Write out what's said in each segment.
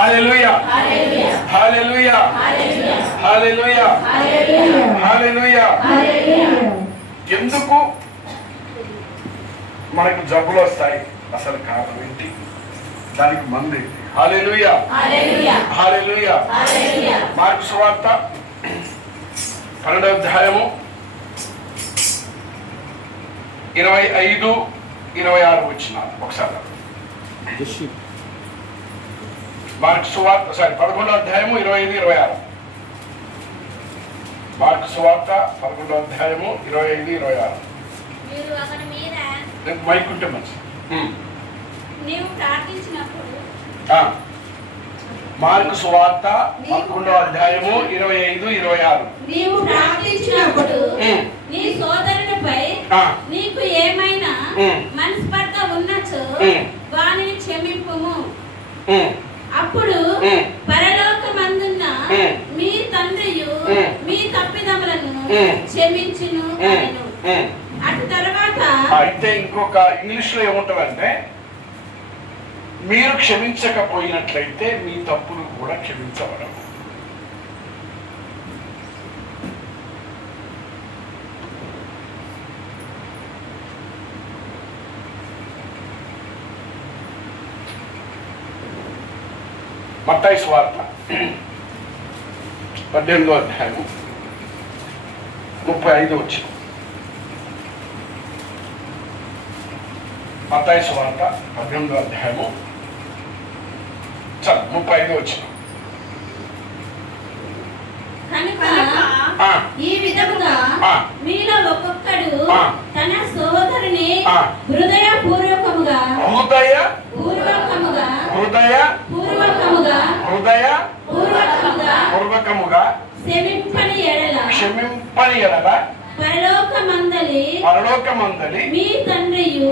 హల్లెలూయా హల్లెలూయా హల్లెలూయా హల్లెలూయా. ఎందుకు మనకు జబ్బులు వస్తాయి? అసలు కారణం ఏంటి? దానికి మందు ఏంటి? హల్లెలూయా హల్లెలూయా. మార్కు సువార్త 12వ అధ్యాయము 25-26 వచనాలు ఒకసారి. మార్కు సువార్త 11వ అధ్యాయము 25-26. మార్కు సువార్త 11వ అధ్యాయము 25-26. మైక్ ఉంటే మంచి. మార్కు సువార్త 11వ అధ్యాయము 25-26. నీవు ప్రార్థించినప్పుడు నీ సోదరునిపై నీకు ఏమైనా మనస్పర్ధ ఉన్నచో వానిని క్షమింపుము. అప్పుడు పరలోకమందున్న మీ తండ్రియు మీ తప్పిదములను క్షమించును. అటు తర్వాత అయితే ఇంకొక ఇంగ్లీష్ లో ఏముంటదంటే, మీరు క్షమించకపోయినట్లయితే మీ తప్పులు కూడా క్షమించబడవు. మత్తయి సువార్త 18వ అధ్యాయము 35 వచనం. మత్తయి సువార్త 18వ అధ్యాయము 35 వచనం. కనుక ఈ విధముగా మీలో ఒక్కొక్కడు తన సోదరుని హృదయపూర్వకముగా క్షమింపని ఎడల పరలోకమందలి మీ తండ్రియు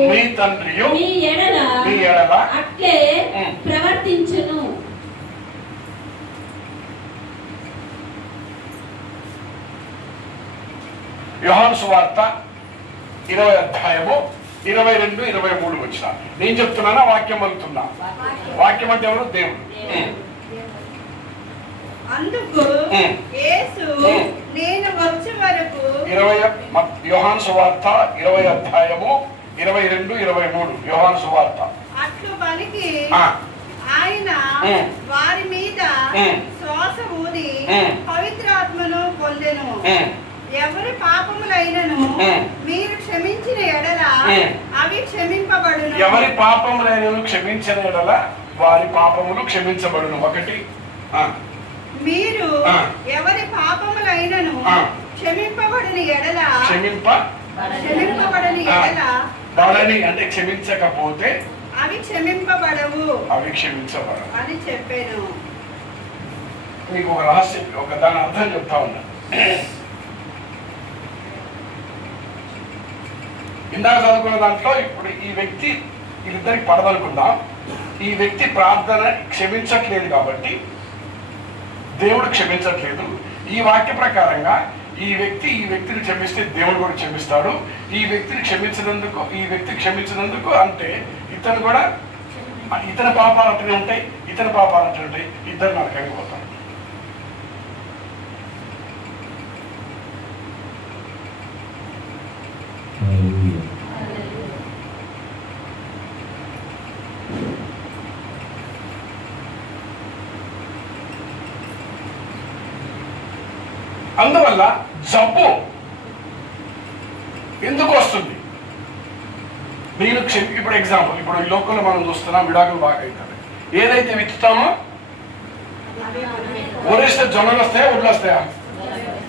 మీ ఎడల అట్లే ప్రవర్తించును. యోహాను సువార్త 20వ అధ్యాయము 22-23 వచనాలు. నేను చెప్తున్నానా వాక్యం పలుకుతున్నా? వాక్యం అంటే ఎవరు? దేవుడు. అందుకు యేసు నేను వచ్చే వరకు యోహాను సువార్త 20వ అధ్యాయము 22-23. యోహాను సువార్త అట్లు పలికి ఆయన వారి మీద శ్వాస ఊది పవిత్రాత్మను పొందెను. ఎవరి పాపములైనను మీరు క్షమించిన ఎడల అవి క్షమింపబడును. ఎవరి పాపములైనను క్షమించిన ఎడల వారి పాపములు క్షమించబడును. ఒకటి, మీరు ఎవరి పాపములైనను క్షమింపబడని ఎడల బడని అంటే క్షమించకపోతే అవి క్షమింపబడవు అని చెప్పాను. మీకు ఒక రహస్యం, ఒక దాని అర్థం చెప్తా ఉన్నా. ఇందాక చదువుకున్న దాంట్లో ఇప్పుడు ఈ వ్యక్తి, వీళ్ళిద్దరికి పడదనుకుందాం. ఈ వ్యక్తి ప్రార్థన క్షమించట్లేదు కాబట్టి దేవుడు క్షమించట్లేదు. ఈ వాక్య ప్రకారంగా ఈ వ్యక్తిని క్షమిస్తే దేవుడు కూడా క్షమిస్తాడు. ఈ వ్యక్తి క్షమించినందుకు అంటే ఇతను కూడా, ఇతని పాపాలు అట్లనే ఉంటాయి, ఇతని పాపాలు అట్లనే ఉంటాయి. ఇద్దరు నరకానికి పోతారు. అందువల్ల జబ్బు ఎందుకు వస్తుంది? నేను ఇప్పుడు ఎగ్జాంపుల్, ఇప్పుడు ఈ లోకంలో మనం చూస్తున్నాం, విడాకులు బాగా అవుతాయి. ఏదైతే విత్తుతామో ఒరేస్తే జొన్నలు వస్తాయా, ఒడ్లు వస్తాయా?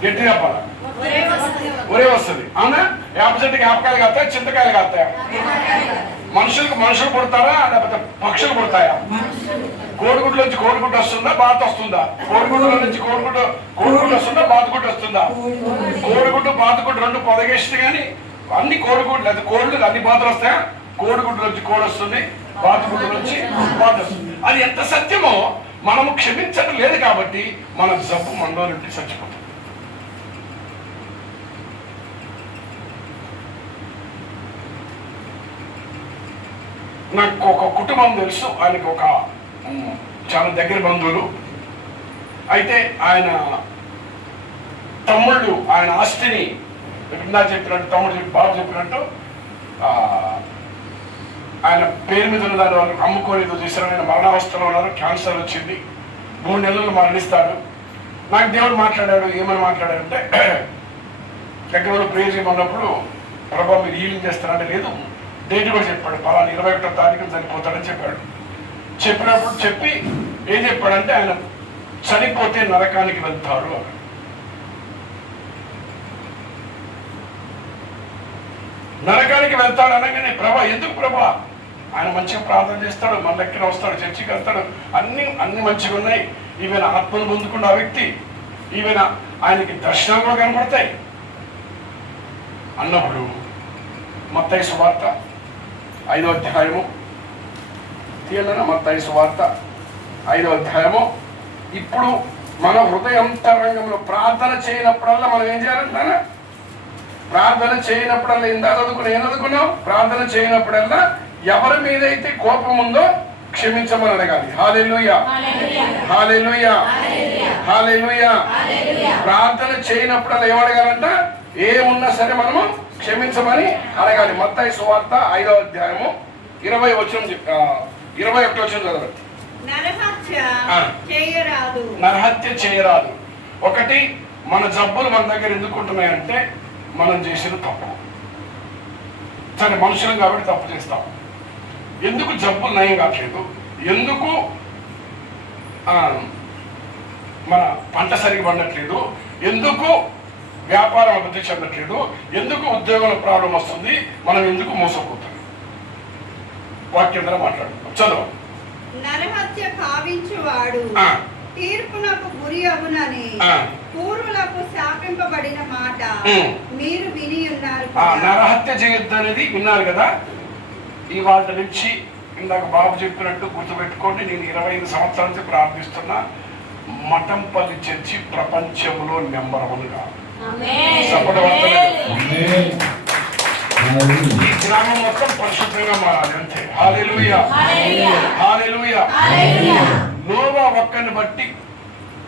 గట్టిగా చెప్పాలా? ఒరే వస్తుంది. అవునా? యాపచెట్టుకి యాపకాయలు కాస్తాయా, చింతకాయలు కాస్తాయా? మనుషులు పుడతారా లేకపోతే పక్షులు పుడతాయా? కోడిగుడ్ల నుంచి కోడిగుడ్డు వస్తుందా, బాతు వస్తుందా? కోడిగుడ్ల నుంచి కోడిగుడ్డు వస్తుందా, బాతుగుడ్డు వస్తుందా? కోడిగుడ్డు బాతుగుడ్డు రెండు పొదగేస్తే కానీ అన్ని కోడిగుడ్లు, లేదా కోళ్ళు అన్ని బాతులు వస్తాయా? కోడిగుడ్డు నుంచి కోడి వస్తుంది, బాతుగుడ్డు నుంచి బాతు వస్తుంది. అది ఎంత సత్యమో మనము క్షమించడం లేదు కాబట్టి మన జబ్బు మనలో నుండి చచ్చిపోతుంది. నాకు ఒక కుటుంబం తెలుసు. ఆయనకి ఒక చాలా దగ్గర బంధువులు. అయితే ఆయన తమ్ముళ్ళు ఆయన ఆస్తిని ఇందా చెప్పినట్టు తమ్ముడు చెప్పి బాబు చెప్పినట్టు ఆయన పేరు మీద ఉన్న దాన్ని వాళ్ళు అమ్ముకోలేదు చేశారు. ఆయన మరణావస్థలో ఉన్నారు, క్యాన్సర్ వచ్చింది, 3 నెలలు మరణిస్తాడు. నాకు దేవుడు మాట్లాడాడు. ఏమని మాట్లాడాడంటే, దగ్గర ప్రేయర్ చేయమన్నప్పుడు ప్రభావ మీరు హీలింగ్ చేస్తారంటే లేదు, డేట్ కూడా చెప్పాడు, పలానా 21వ తారీఖున చనిపోతాడని చెప్పాడు. చెప్పినప్పుడు చెప్పి ఏం చెప్పాడంటే, ఆయన చనిపోతే నరకానికి వెళ్తాడు అని. నరకానికి వెళ్తాడు అనగానే, ప్రభా ఎందుకు ప్రభా? ఆయన మంచిగా ప్రార్థన చేస్తాడు, మన దగ్గర వస్తాడు, చర్చికి వెళ్తాడు, అన్ని మంచిగా ఉన్నాయి, ఈవెన ఆత్మను పొందుకున్న ఆ వ్యక్తి, ఈవెన ఆయనకి దర్శనాలు కూడా కనపడతాయి అన్నప్పుడు మత్తయి సువార్త 5వ అధ్యాయము తీయాలన్నా, మత్తయి సువార్త 5వ అధ్యాయము. ఇప్పుడు మన హృదయంతరంగంలో ప్రార్థన చేయనప్పుడల్లా మనం ఏం చేయాలంటారా? ప్రార్థన చేయనప్పుడల్లా ఇందా చదువుకున్నా, ఏం చదువుకున్నావు? ప్రార్థన చేయనప్పుడల్లా ఎవరి మీద అయితే కోపం ఉందో క్షమించమని అడగాలి. హల్లెలూయా, హల్లెలూయా, హల్లెలూయా. ప్రార్థన చేయనప్పుడల్లా ఏమడగాలంట? ఏమున్నా సరే మనము క్షమించమని అడగాలి. మత్తయి సువార్త 5వ అధ్యాయము 21వ వచనం చదవండి. నరహత్య చేయరాదు. ఒకటి, మన జబ్బులు మన దగ్గర ఎందుకుంటున్నాయంటే మనం చేసిన తప్పు. సరే, మనుషులం కాబట్టి తప్పు చేస్తాం. ఎందుకు జబ్బులు నయం కావట్లేదు? ఎందుకు మన పంట సరిగ్గా పండట్లేదు? ఎందుకు వ్యాపారం అభివృద్ధి చెందట్లేదు? ఎందుకు ఉద్యోగంలో ప్రాబ్లం వస్తుంది? మనం ఎందుకు మోసపోతాం? వాక్యం ద్వారా మాట్లాడుతాం. చదువు. నరహత్య భావించువాడు తీర్పునకు గురి అగునని పూర్వులకు శాపింపబడిన మాట మీరు విని ఉన్నారు. నరహత్య చేయొద్దు అనేది విన్నారు కదా. ఇవాళ నుంచి ఇందాక బాబు చెప్పినట్టు గుర్తుపెట్టుకోండి. నేను 25 సంవత్సరాల నుంచి ప్రార్థిస్తున్నా, మఠంపల్లి చర్చి ప్రపంచంలో నెంబర్ 1గా. ఈ గ్రామం మొత్తం పరిశుభ్రంగా మారాలి అంతే. హల్లెలూయా, హల్లెలూయా. నోవా ఒక్కని బట్టి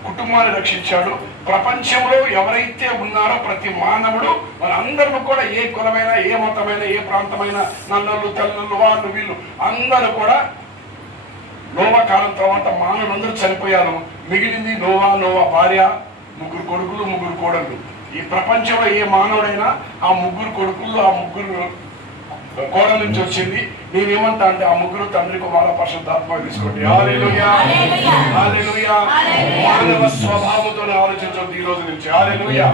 కుటుంబాన్ని రక్షించాడు. ప్రపంచంలో ఎవరైతే ఉన్నారో ప్రతి మానవుడు, మనందరూ కూడా, ఏ కులమైనా, ఏ మతమైనా, ఏ ప్రాంతమైన, నల్లలు తెల్లలు, వాళ్ళు వీళ్ళు అందరూ కూడా నోవా కాలం తర్వాత మానవులందరూ చనిపోయారు. మిగిలింది నోవా భార్య, 3 కొడుకులు, 3 కోడళ్ళు. ఈ ప్రపంచంలో ఏ మానవుడైనా ఆ 3 కొడుకులు, ఆ 3 కోడల నుంచి వచ్చింది. నేనేమంటా అంటే, ఆ 3 తండ్రి కుమార పరిశుద్ధాత్మ తీసుకోండి. హల్లెలూయా, హల్లెలూయా. మానవ స్వభావంతోనే ఆలోచించొద్దు ఈ రోజు నుంచి. హల్లెలూయా,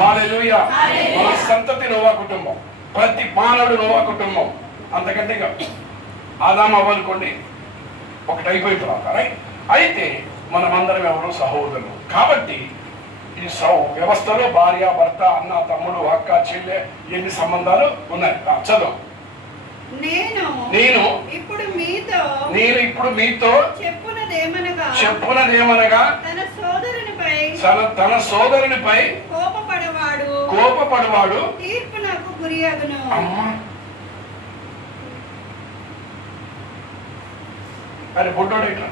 హల్లెలూయా. మన సంతతి నోవా కుటుంబం, ప్రతి మానవుడు నోవా కుటుంబం. అంతకంటే ఆదాము అవ్వనుకోండి ఒకటి అయిపోయిన తర్వాత, రైట్? అయితే మనమందరం ఎవరు సహోదరులు కాబట్టి ఈ వ్యవస్థలో భార్య, భర్త, అన్న, తమ్ముడు, అక్క, చెల్లె, ఎన్ని సంబంధాలు ఉన్నాయి. చదువు. నేను ఇప్పుడు మీతో చెప్పునదేమనగా తన సోదరునిపై కోపపడవాడు తీర్పునకు గురి అగును. అరే బొడ్డోడు ఇట్లా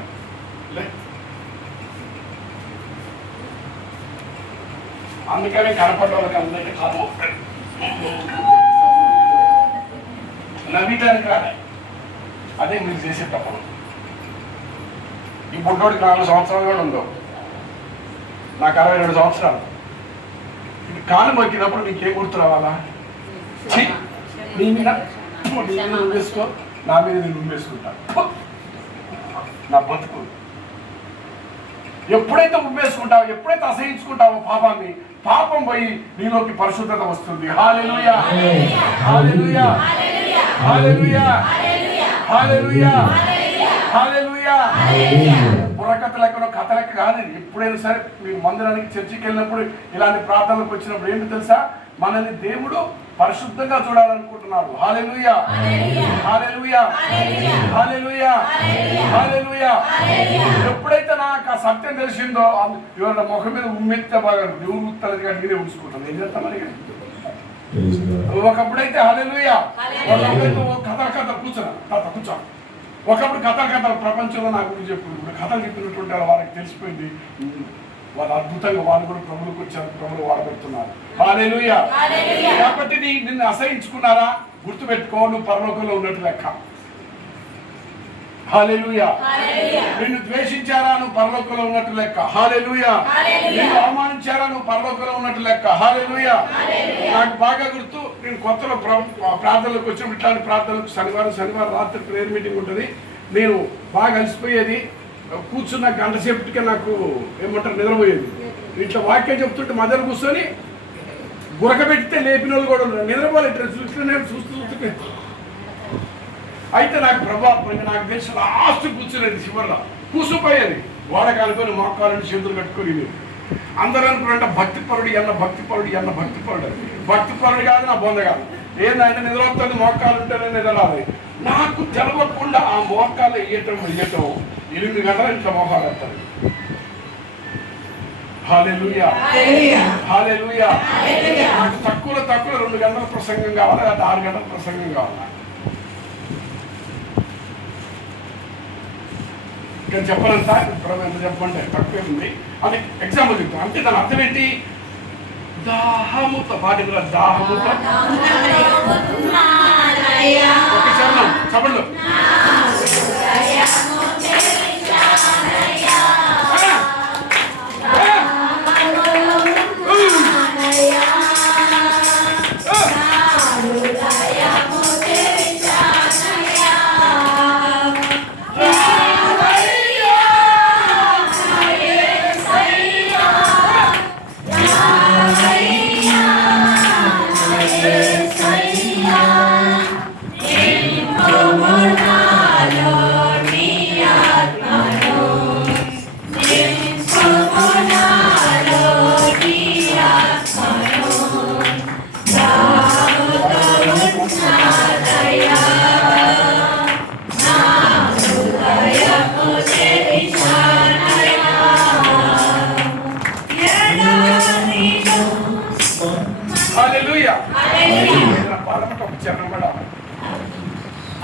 అందుకని కనపడ్డ వాళ్ళకి అందరికీ కాదు నవ్వటానికి రాలే. అదే మీరు చేసేటప్పుడు. ఈ బుడ్డోడికి 4 సంవత్సరాలు కూడా ఉండవు, నాకు 62 సంవత్సరాలు. ఇది కాలు మొక్కినప్పుడు నీకేం గుర్తు రావాలా? నీ మీద నువ్వేసుకో, నా మీద నేను ఉమ్మేసుకుంటా. నా బతుకు ఎప్పుడైతే ఉమ్మేసుకుంటావో, ఎప్పుడైతే అసహించుకుంటావో పాపాన్ని, పాపం పోయి నీలోకి పరిశుద్ధత వస్తుంది. హల్లెలూయా, హల్లెలూయా, హల్లెలూయా, హల్లెలూయా, హల్లెలూయా. బుర్రకథ లెక్కనో కథ లెక్క కాదు. ఎప్పుడైనా సరే మీరు మందిరానికి, చర్చికి వెళ్ళినప్పుడు, ఇలాంటి ప్రార్థనలకు వచ్చినప్పుడు ఏంటి తెలుసా? మనల్ని దేవుడు పరిశుద్ధంగా చూడాలనుకుంటున్నారు. హల్లెలూయా, హల్లెలూయా, హల్లెలూయా, హల్లెలూయా. ఎప్పుడైతే నాకు ఆ సత్యం తెలిసిందో, ఎవరి ముఖం మీద ఉమ్మెత్తే బాగా దేవుడు ఉత్తరది కానీ నేనే ఉంచుకుంటాను. ఏం చేస్తామని ఒకప్పుడైతే హల్లెలూయా, ఒకప్పుడైతే కథ కూర్చో ఒకప్పుడు కథలు ప్రపంచంలో నా గురించి చెప్పుడు కథలు చెప్పినటువంటి వాళ్ళకి తెలిసిపోయింది. వాళ్ళు అద్భుతంగా వాళ్ళు కూడా ప్రభువులకు వచ్చారు, ప్రభువులు వాడబడుతున్నారు. హల్లెలూయా. కాబట్టి నిన్ను అసహించుకున్నారా, గుర్తుపెట్టుకో, నువ్వు పరలోకంలో ఉన్నట్టు లెక్క. హల్లెలూయా. నిన్ను ద్వేషించారా, నువ్వు పరలోకంలో ఉన్నట్టు లెక్క. హల్లెలూయా. నిన్ను అవమానించారా, నువ్వు పరలోకంలో ఉన్నట్టు లెక్క. హల్లెలూయా. నాకు బాగా గుర్తు, నేను కొత్తలో ప్రార్థనలకు వచ్చినప్పుడు ఇట్లాంటి ప్రార్థనలకు శనివారం రాత్రి ప్రేయర్ మీటింగ్ ఉంటుంది. నేను బాగా అలసిపోయేది, కూర్చున్న గంట సేపటికే నాకు ఏమంటారు నిద్రపోయేది. ఇట్లా వాక్యం చెప్తుంటే మధ్యలో కూర్చొని గురకబెట్టితే లేపిన వాళ్ళు కూడా ఉన్నారు. నిద్రపోలేదు, చూస్తుంటే అయితే నాకు ప్రభావం నాకు తెలిసి లాస్ట్ కూర్చునేది, చివరిలో కూర్చుపోయేది. గోడకు అనుకొని మోకాలని చేతులు కట్టుకొని అందరూ అనుకున్నంటే భక్తిపరుడు కాదు, నా బొంద కాదు. ఏంటంటే నిద్రపోతుంది, మోకాలు ఉంటేనే నిద్ర రాదు. నాకు తెలవకుండా ఆ మోకాలు వేయటం 8 గంటలు ఇట్లా మోకాలు వేస్తారు. హల్లెలూయా. హల్లెలూయా. నాకు తక్కువ 2 గంటల ప్రసంగం కావాలి, లేదా 6 గంటల ప్రసంగం కావాలి. ఇక్కడ చెప్పాలంట ఎంత చెప్పంటే తక్కువే ఉంది. అది ఎగ్జాంపుల్ చెప్తాను. అంటే దాని అర్థం ఏంటి? దాహముతో పాటిలో దాహముతో ఒక చరణం చెప్పండి.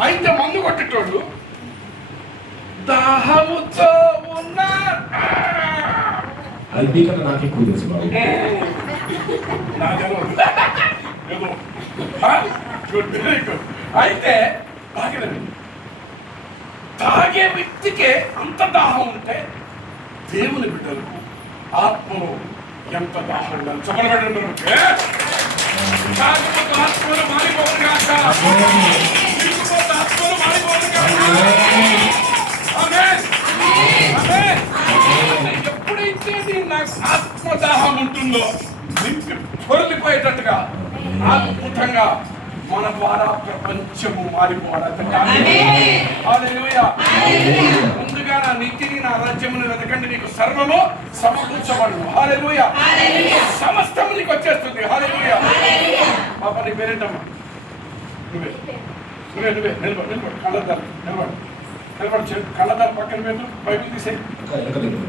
అయితే మందు కొట్టేటోళ్ళు దాహముతో ఉన్నారు. అయితే తాగే వ్యక్తికే అంత దాహం ఉంటే దేవుని బిడ్డలకు ఆత్మలో ఎంత దాహం ఉండాలి. చెప్పబడి ఆత్మలు మారిపోదు కాక, ఆత్మలు మారిపోదు కాక. ఎప్పుడైతే నాకు ఆత్మదాహం ఉంటుందో నింపి పొరలిపోయేటట్టుగా అద్భుతంగా మన ద్వారా ప్రపంచము మారిపోవాలి. ముందుగా నా నీతిని నా రాజ్యమును వెతకండి, నీకు సర్వము సమకూర్చబడును. హల్లెలూయా. సమస్తం నీకు వచ్చేస్తుంది. హల్లెలూయా. పాప నీ పేరేంటమ్మా? నువ్వే నిలబడు కళ్ళద్దాలు నిలబడు కళ్ళద్దాలు పక్కన పెట్టు, బైబిల్ తీసే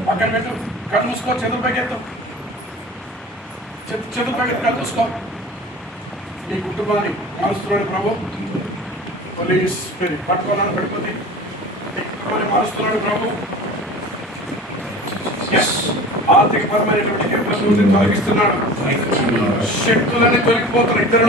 పక్కన పెట్టు, కళ్ళు మూసుకో, చేతులు పైకెత్తు, చేతులు పైకెత్తు, కళ్ళు మూసుకో. ఈ కుటుంబాన్ని మారుస్తున్నాడు ప్రభు. హోలీ స్పిరిట్ పట్టుకోవాలని పడిపోతే ఈ కుటుంబాన్ని మారుస్తున్నాడు ప్రభు. ఆర్థికపరమైనటువంటి తొలగిస్తున్నాడు. శక్తులన్నీ తొలగిపోతున్నాయి. ఇద్దరు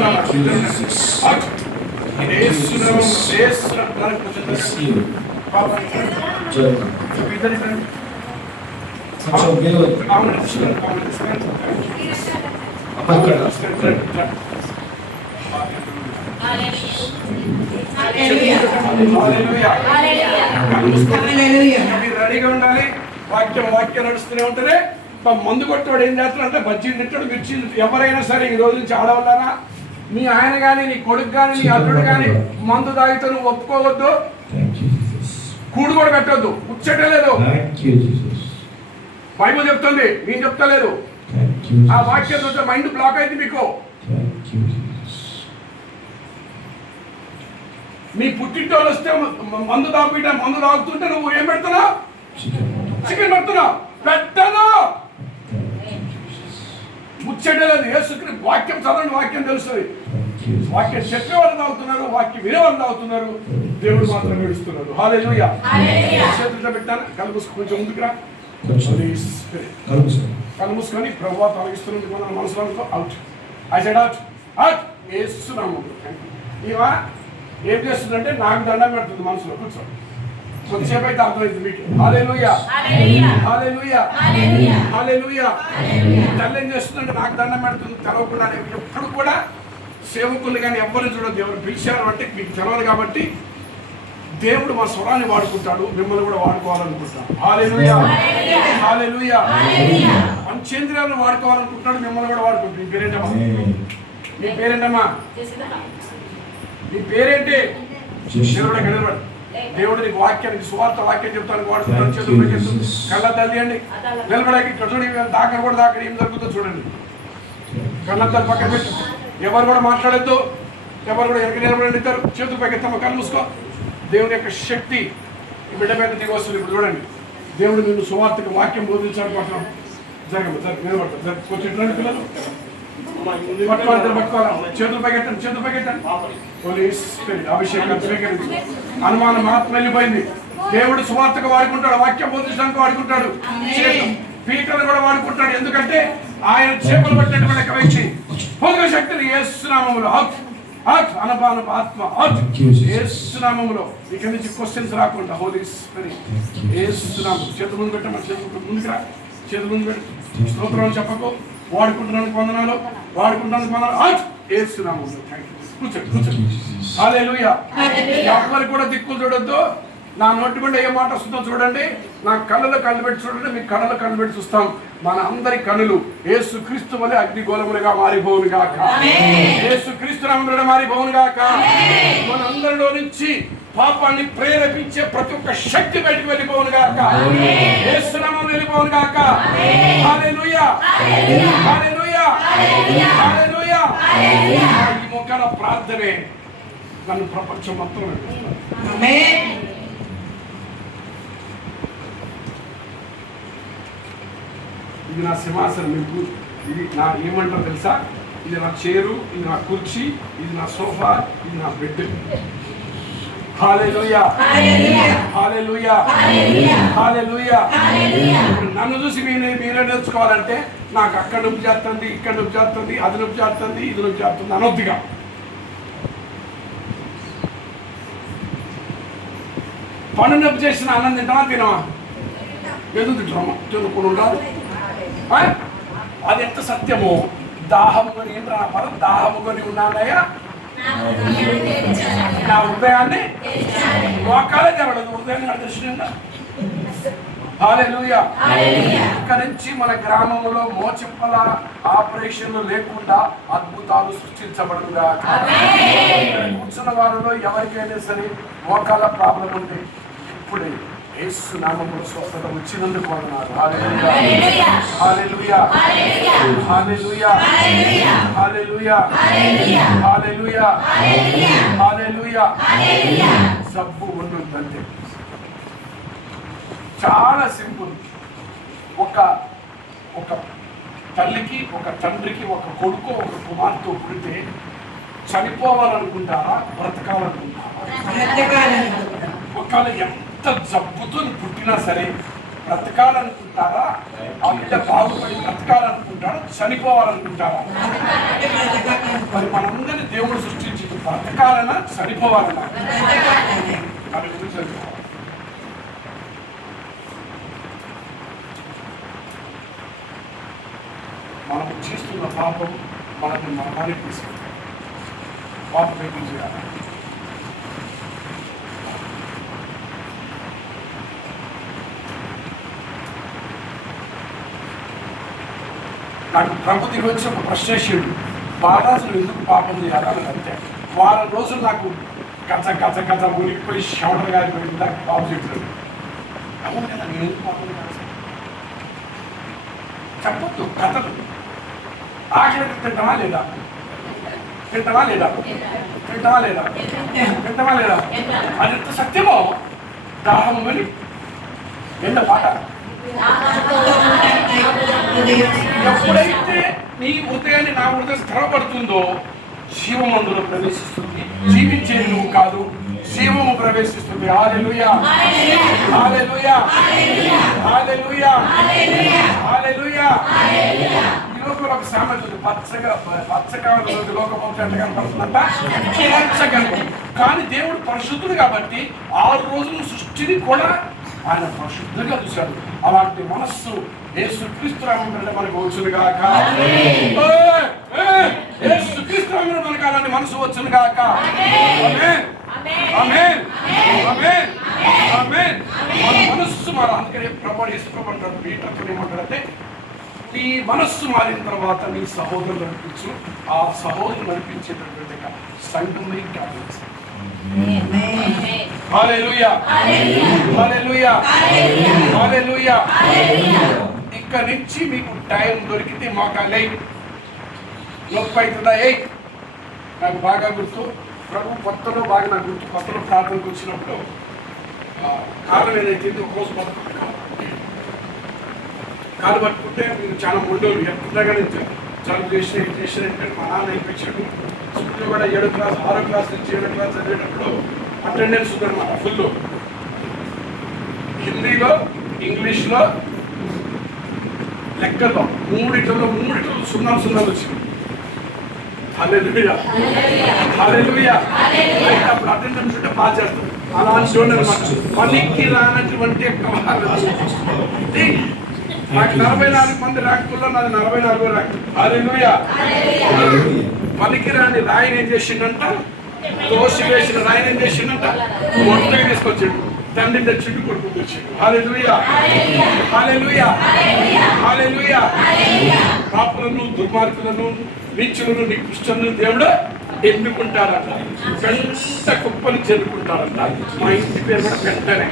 రెడీగా ఉండాలి. వాక్యం నడుస్తూనే ఉంటుంది. మందు కొట్టాడు ఏం చేస్తాడంటే బజ్జీలు తింటాడు, మిర్చి. ఎవరైనా సరే ఈ రోజు నుంచి ఆడవాళ్ళనా, నీ ఆయన కానీ, నీ కొడుకు కానీ, నీ అల్లుడు కానీ మందు తాగితే నువ్వు ఒప్పుకోవద్దు. కూడు కూడా పెట్టద్దు. ముచ్చటే లేదు. బైబిల్ చెప్తుంది, నేను చెప్తలేదు. ఆ వాక్యం చూస్తే మైండ్ బ్లాక్ అయింది మీకు. మీ పుట్టింటోళ్ళు వస్తే మందు తాగుతుంటే నువ్వు ఏం పెడుతున్నావు? చికెన్ పెడుతున్నావు. పెట్టను. ముచ్చటే లేదు. యేసుక్రీస్తు వాక్యం చదవండి, వాక్యం తెలుస్తుంది. వాక్యం చెప్పేవాళ్ళు తాగుతున్నారు, వాక్యం వినేవాళ్ళు తాగుతున్నారు, దేవుడు మాత్రం ఏడుస్తున్నాడు. హల్లెలూయా. చేతులతో పెట్టాను, కళ్ళు మూసుకొని కొంచెం ముందుకు రా. కళ్ళు మూసుకొని ప్రభువా తొలగిస్తున్నది మన మనసులో అనుకో. Out I side out out వేస్తున్నాము. ఇవా ఏం చేస్తుందంటే నాకు దండం పెడుతుంది మనసులో. కూర్చో, కొద్దిసేపు అయితే అర్థమైంది మీకు. హల్లెలూయా హల్లెలూయా హల్లెలూయా. తల్లి ఏం చేస్తుందంటే నాకు దండం పెడుతుంది తెలవకుండా. ఎప్పుడు కూడా సేవకులు కానీ ఎవరిని చూడదు. ఎవరు పిలిచారు అంటే మీకు తెలవదు కాబట్టి దేవుడు మా స్వరాన్ని వాడుకుంటాడు, మిమ్మల్ని కూడా వాడుకోవాలనుకుంటాడు. హల్లెలూయా హల్లెలూయా. పంచేంద్రియాలను వాడుకోవాలనుకుంటాడు, మిమ్మల్ని కూడా వాడుకుంటాడు. మీ పేరేంటమ్మా? మీ పేరేంటమ్మా? మీ పేరేంటి? నిలబడి దేవుడు నీకు వాక్యానికి సువార్త వాక్యం చెప్తాను వాడుకుంటాడు. చేతులు పెట్టేస్తూ కళ్ళ తల్లి అండి నిలబడాకి ఇక్కడ చూడండి. దాకా కూడా దాకా ఏం జరుగుతుందో చూడండి. కళ్ళద్దాలు పక్కన పెట్టు. ఎవరు కూడా మాట్లాడద్దు, ఎవరు కూడా ఎక్కడ నిలబడండి. ఇద్దరు చేతులు పైకెత్తమ్మ, కళ్ళు మూసుకో. దేవుని యొక్క శక్తి ఈ బిడ్డ మీద దిగి వస్తుంది. ఇప్పుడు చూడండి, దేవుడు నిన్ను సువార్తకు వాక్యం బోధించాలనుకుంటున్నాం. జరగదు నిలబడతారు. కొంచెం ఇట్లాంటి పిల్లలు పట్టుకోవాలి. చేతులు పైకెట్టండి, చేతులు పైకెట్టండి. పోలీస్ అభిషేకం స్వీకరించి అనుమానం మాత్రం వెళ్ళిపోయింది. దేవుడు సువార్తకు వాడుకుంటాడు, వాక్యం బోధించడానికి వాడుకుంటాడు, పీటలు కూడా వాడుకుంటాడు. ఎందుకంటే ఆయన చేపలు పట్టినటువంటి వ్యక్తి. పొందిన శక్తిని యేసునామములో అనపాన ఆత్మ యేసునామములో ఇక్కడి నుంచి క్వశ్చన్స్ రాకుండా హోలీ స్పిరిట్ యేసునామం. చేతుల ముందు పెట్టమా, చేతులు ముందుకు రా, చేతుల ముందు పెట్టు. స్తోత్రం చెప్పకు. వాడుకుంటున్నాను వందనాలు, వాడుకుంటాను వందనాలు యేసునామములో. కూర్చోండి కూర్చోండి. హల్లెలూయా. ఎవరికి కూడా దిక్కులు చూడొద్దు. నా నోటి గుండా ఏ మాట వస్తుందో చూడండి. నా కళ్ళలో కళ్ళు పెట్టి చూడండి, మీ కళ్ళలో కళ్ళు పెట్టి చూస్తాం. మన అందరి కన్నులు యేసు క్రీస్తు వలె అగ్నిగోళములుగా మారిపోవును గాక. యేసు క్రీస్తు నామములో మారిపోవును గాక. మన అందరిలో నుంచి పాపాన్ని ప్రేరేపించే ప్రతి ఒక్క శక్తి బయటకు వెళ్ళిపోవును గాక. యేసు నామములో వెళ్ళిపోవును గాక. హల్లెలూయా హల్లెలూయా హల్లెలూయా. ఈ మొక్కల ప్రార్థనే నన్ను ప్రపంచం మొత్తం ఆమేన్. ఇది నా సింహాసనం. మీకు ఇది నా ఏమంటారు తెలుసా? ఇది నా చైరు, ఇది నా కుర్చీ, ఇది నా సోఫా, ఇది నా బెడ్. హల్లెలూయా హల్లెలూయా హల్లెలూయా. నన్ను చూసి మీరే నేర్చుకోవాలంటే నాకు అక్కడ నొప్పి చేస్తుంది, ఇక్కడ నొప్పి చేస్తుంది, అది నొప్పి చేస్తుంది, ఇది నొప్పి చేస్తుంది అనొద్దుగా. పన్ను నొప్పి చేసిన అన్నం తింటామా తినవా? ఎందుకు తింటామా? తినకుండా ఉండాలి. అది ఎంత సత్యమో దాహముకొని ఏంట్రా పదం, దాహముకొని ఉన్నానయ్యా నా హృదయాన్ని మోకాలే తెవడదు, హృదయాన్ని అదృష్టంగా. హల్లెలూయా. ఇక్కడ నుంచి మన గ్రామంలో మోచెప్పల ఆపరేషన్లు లేకుండా అద్భుతాలు సృష్టించబడుగా. కూర్చున్న వారిలో ఎవరికైనా సరే మోకాల ప్రాబ్లం ఉంటే ఇప్పుడే యేసు నామములో స్వస్థత వచ్చినందుకు వందనాలు. హల్లెలూయా హల్లెలూయా హల్లెలూయా హల్లెలూయా హల్లెలూయా హల్లెలూయా. జబ్బు ఉండొద్దంటే చాలా సింపుల్. ఒక తల్లికి, ఒక తండ్రికి, ఒక కొడుకు, ఒక కుమార్తె పుడితే చనిపోవాలనుకుంటారా, బ్రతకాలనుకుంటారా? ఒకవేళ ఎంత జబ్బుతో పుట్టినా సరే బ్రతకాలనుకుంటారా? ఆ బిడ్డ బాగుపడి బ్రతకాలనుకుంటారా, చనిపోవాలనుకుంటారా? మరి మనందరినీ దేవుడు సృష్టించి బ్రతకాలన్నా చనిపోవాలన్నా? మనం చేస్తున్న పాపం మనల్ని మరణానికి తీసుకుంటాం. పాపం ఏం చేయాలి? నాకు ప్రభు దిగి వచ్చి ఒక ప్రశ్నేశ్వరుడు బాలాసులు ఎందుకు పాపం చేయాలని అంతే. వారం రోజులు నాకు గజ గజ గజ ఉనికిపోయి శవటలు గారిపోయింది. నాకు బాబు చెప్పాడు, అవును కదా నేను ఎందుకు పాపం చేయాలి చెప్పొద్దు. కథలు ఆఖరికి తింటామా లేదా, తింటామా లేదా, తింటామా లేదా, తింటామా లేదా? అది ఎంత సత్యమో. దాహము అని ఎంత పాట. ఎప్పుడైతే నీ హృదయాన్ని నా హృదయం స్థిరపడుతుందో జీవమందులో ప్రవేశిస్తుంది. జీవించే నువ్వు కాదు, జీవము ప్రవేశిస్తుంది. హల్లెలూయా, హల్లెలూయా, హల్లెలూయా, హల్లెలూయా. ఈ లోకంలో ఒక సామెత ఉంది, పచ్చగా లోకమంతా ఎంత కనపడుతుందంట, పచ్చగా. కానీ దేవుడు పరిశుద్ధుడు కాబట్టి 6 రోజుల సృష్టిని కూడా ఆయన పరిశుద్ధంగా చూశాడు. అలాంటి మనస్సు యేసుక్రీస్తు నామమున మనకు వచ్చును గాక. యేసుక్రీస్తు నామమున మనకు అలాంటి మనసు వచ్చును గాక. ఆమేన్, ఆమేన్, ఆమేన్, ఆమేన్. మన మనస్సు అందుకనే ప్రభువు యేసు ప్రభు అంటాడు, పీటర్తో ఏమంటాడంటే, నీ మనస్సు మారిన తర్వాత నీ సహోదరులు నడిపించు, ఆ సహోదరులు నడిపించేటటువంటి సంఘమే కాదు. హల్లెలూయా, హల్లెలూయా, హల్లెలూయా. ఇక్కడ నుంచి మీకు టైం దొరికితే మోకాలే నొప్పి అవుతుందా? నాకు బాగా గుర్తు, ప్రభు కొత్తలో బాగా నాకు గుర్తు, కొత్తలో ప్రార్థనకు వచ్చినప్పుడు కాలం ఏదైతే ఒకరోజు కాలు పట్టుకుంటే మీరు చాలా మొండోళ్ళు, ఎప్పుడుగా నేను చదువు చేసిన మా నాన్న నేర్పించాడు. స్కూల్లో కూడా 7వ క్లాస్ 6వ క్లాస్ నుంచి 7వ క్లాస్ చదివేటప్పుడు అటెండెన్స్ ఉందన్నమాట ఫుల్. హిందీలో, ఇంగ్లీష్లో, లెక్కల్లో 3 0 వచ్చింది. హల్లెలూయా, హల్లెలూయా. అప్పుడు అటెండెన్స్ ఉంటే పాస్ చేస్తాం. అలాంటి అనమాట పనికి రానటువంటి నాకు 44 మంది ర్యాంకుల్లో నాది 44వ ర్యాంకు. హల్లెలూయా. పనికి రాని రాయిని ఏం చేసిండంట, దోషి వేసిన రాయిని ఏం చేసిండంట, మొట్టగా తీసుకొచ్చాడు. తండ్రి తెచ్చిండు, కొడుకు తెచ్చిండు. హల్లెలూయా, హల్లెలూయా, హల్లెలూయా. పాపులను, దుర్మార్గులను, నీచులను, నికృష్టులను దేవుడు ఎన్నుకుంటారంట. పెంట కుప్పలు చేరుకుంటారంట. మా ఇంటి పేరు కూడా పెంటనే.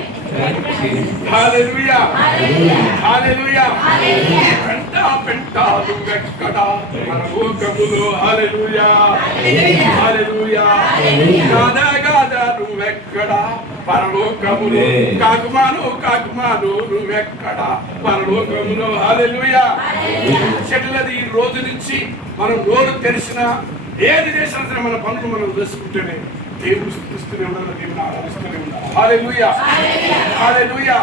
హల్లెలూయా, హల్లెలూయా. పెంటాలు ఎక్కడ పరలోకములో. హల్లెలూయా, హల్లెలూయా. గాదా నువ్వెక్కడ పరలోకములో. కాకుమాను నువ్వెక్కడ పరలోకములో. హల్లెలూయా. చెట్లది ఈ రోజు నుంచి మనం నోరు తెరిచిన ఏది చేసినా సరే మన పనులు మనం చేసుకుంటేనే దేవుడు స్తుతిస్తూనే ఉండాలి, దేవుని ఆరాధిస్తూనే ఉండాలి. హల్లెలూయా, హల్లెలూయా.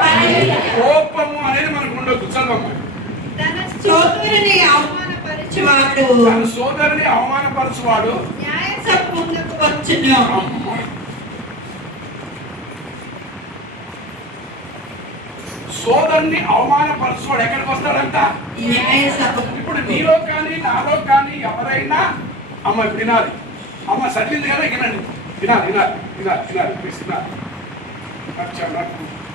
కోపము అనేది మనకు ఉండొద్దు. చదవమ్మా. తన సోదరుని అవమానపరచువాడు న్యాయసభకు వచ్చును. సోదరుని అవమానపరచువాడు ఎక్కడికి వస్తాడంట? ఇప్పుడు నీలో కానీ నాలో కానీ ఎవరైనా అమ్మ వినాలి, అమ్మ చదివింది కదా, వినండి, వినాలి వినాలి వినాలి వినాలి ప్లీజ్ వినాలి. నాకు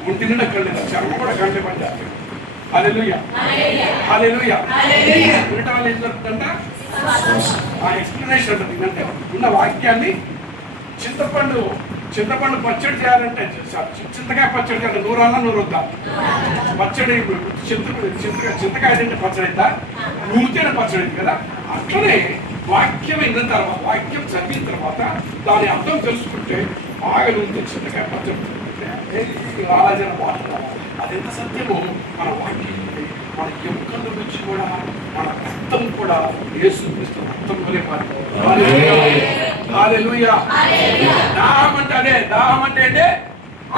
ఒంటి నిండా కళ్ళు, చర్మ కూడా గంటలు పనిచేస్తాయి. హల్లెలూయా, హల్లెలూయా. వినటం వల్ల ఏం జరుగుతుందంట, ఆ ఎక్స్ప్లెనేషన్ ఉంటుంది. అంటే ఉన్న వాక్యాన్ని చింతపండు పచ్చడి చేయాలంటే, చింతకాయ పచ్చడి చేయాలంటే 100 అన్నా 100 వద్దా పచ్చడి. చింతకాయ తింటే పచ్చడి అవుతా, నూతేనే పచ్చడి అయింది కదా. అట్లనే వాక్యం అయిన తర్వాత, వాక్యం చదివిన తర్వాత దాని అర్థం తెలుసుకుంటే బాగా నూనె చింతకాయ పచ్చడి రాజన వాటర్. అదెంత సత్యమో మన వాక్యం, మన ఎముకల నుంచి కూడా మన రక్తం కూడా యేసుక్రీస్తు రక్తం వలె మారిపోయింది. హల్లెలూయా. దాహం అంటే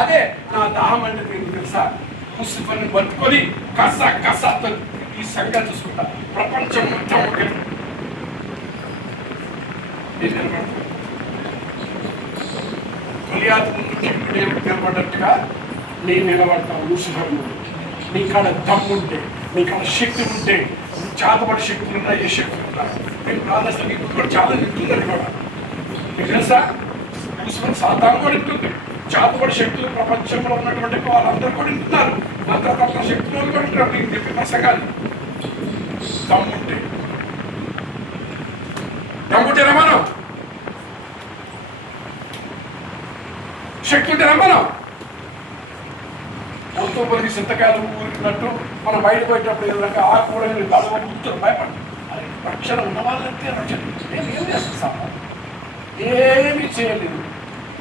అదే నా దాహం అంటే మీకు తెలుసా? ముసిఫర్ని పట్టుకొని కస ఈ సంగతి చూసుకుంటా. ప్రపంచం మొత్తం గొలియాతు ముందు నిలబడ్డట్టుగా నేను నిలబడతాను. లూసిఫర్ ముందు నీ కాడ దమ్ముంటే, నీ కాడ శక్తి ఉంటే, చేతబడి శక్తులు ఉన్నాయి, ఏ శక్తులు ఉన్నాయి. నేను ప్రార్థిస్తాను. ఇప్పుడు కూడా చాలా నింటుందండి కూడా. మీకు తెలుసా, లూసిఫర్ సాతాను కూడా నింటుంది. చేతబడి శక్తులు ప్రపంచంలో ఉన్నటువంటి వాళ్ళందరూ కూడా నింటున్నారు. మంత్రతత్వ శక్తులు కూడా ఉంటారు. నేను చెప్పిన ప్రసంగాలు దమ్ముంటేనా మనం, శక్తి ఉంటేనా మనం. ఎంతో మంది చింతకాయలు ఊరినట్టు మనం బయట పోయేటప్పుడు ఏదైనా ఆకుకూరని కూర్చొని భయపడి రక్షణ ఉన్న వాళ్ళంటే రక్షణ నేను ఏం చేస్తాను, ఏమీ చేయలేదు.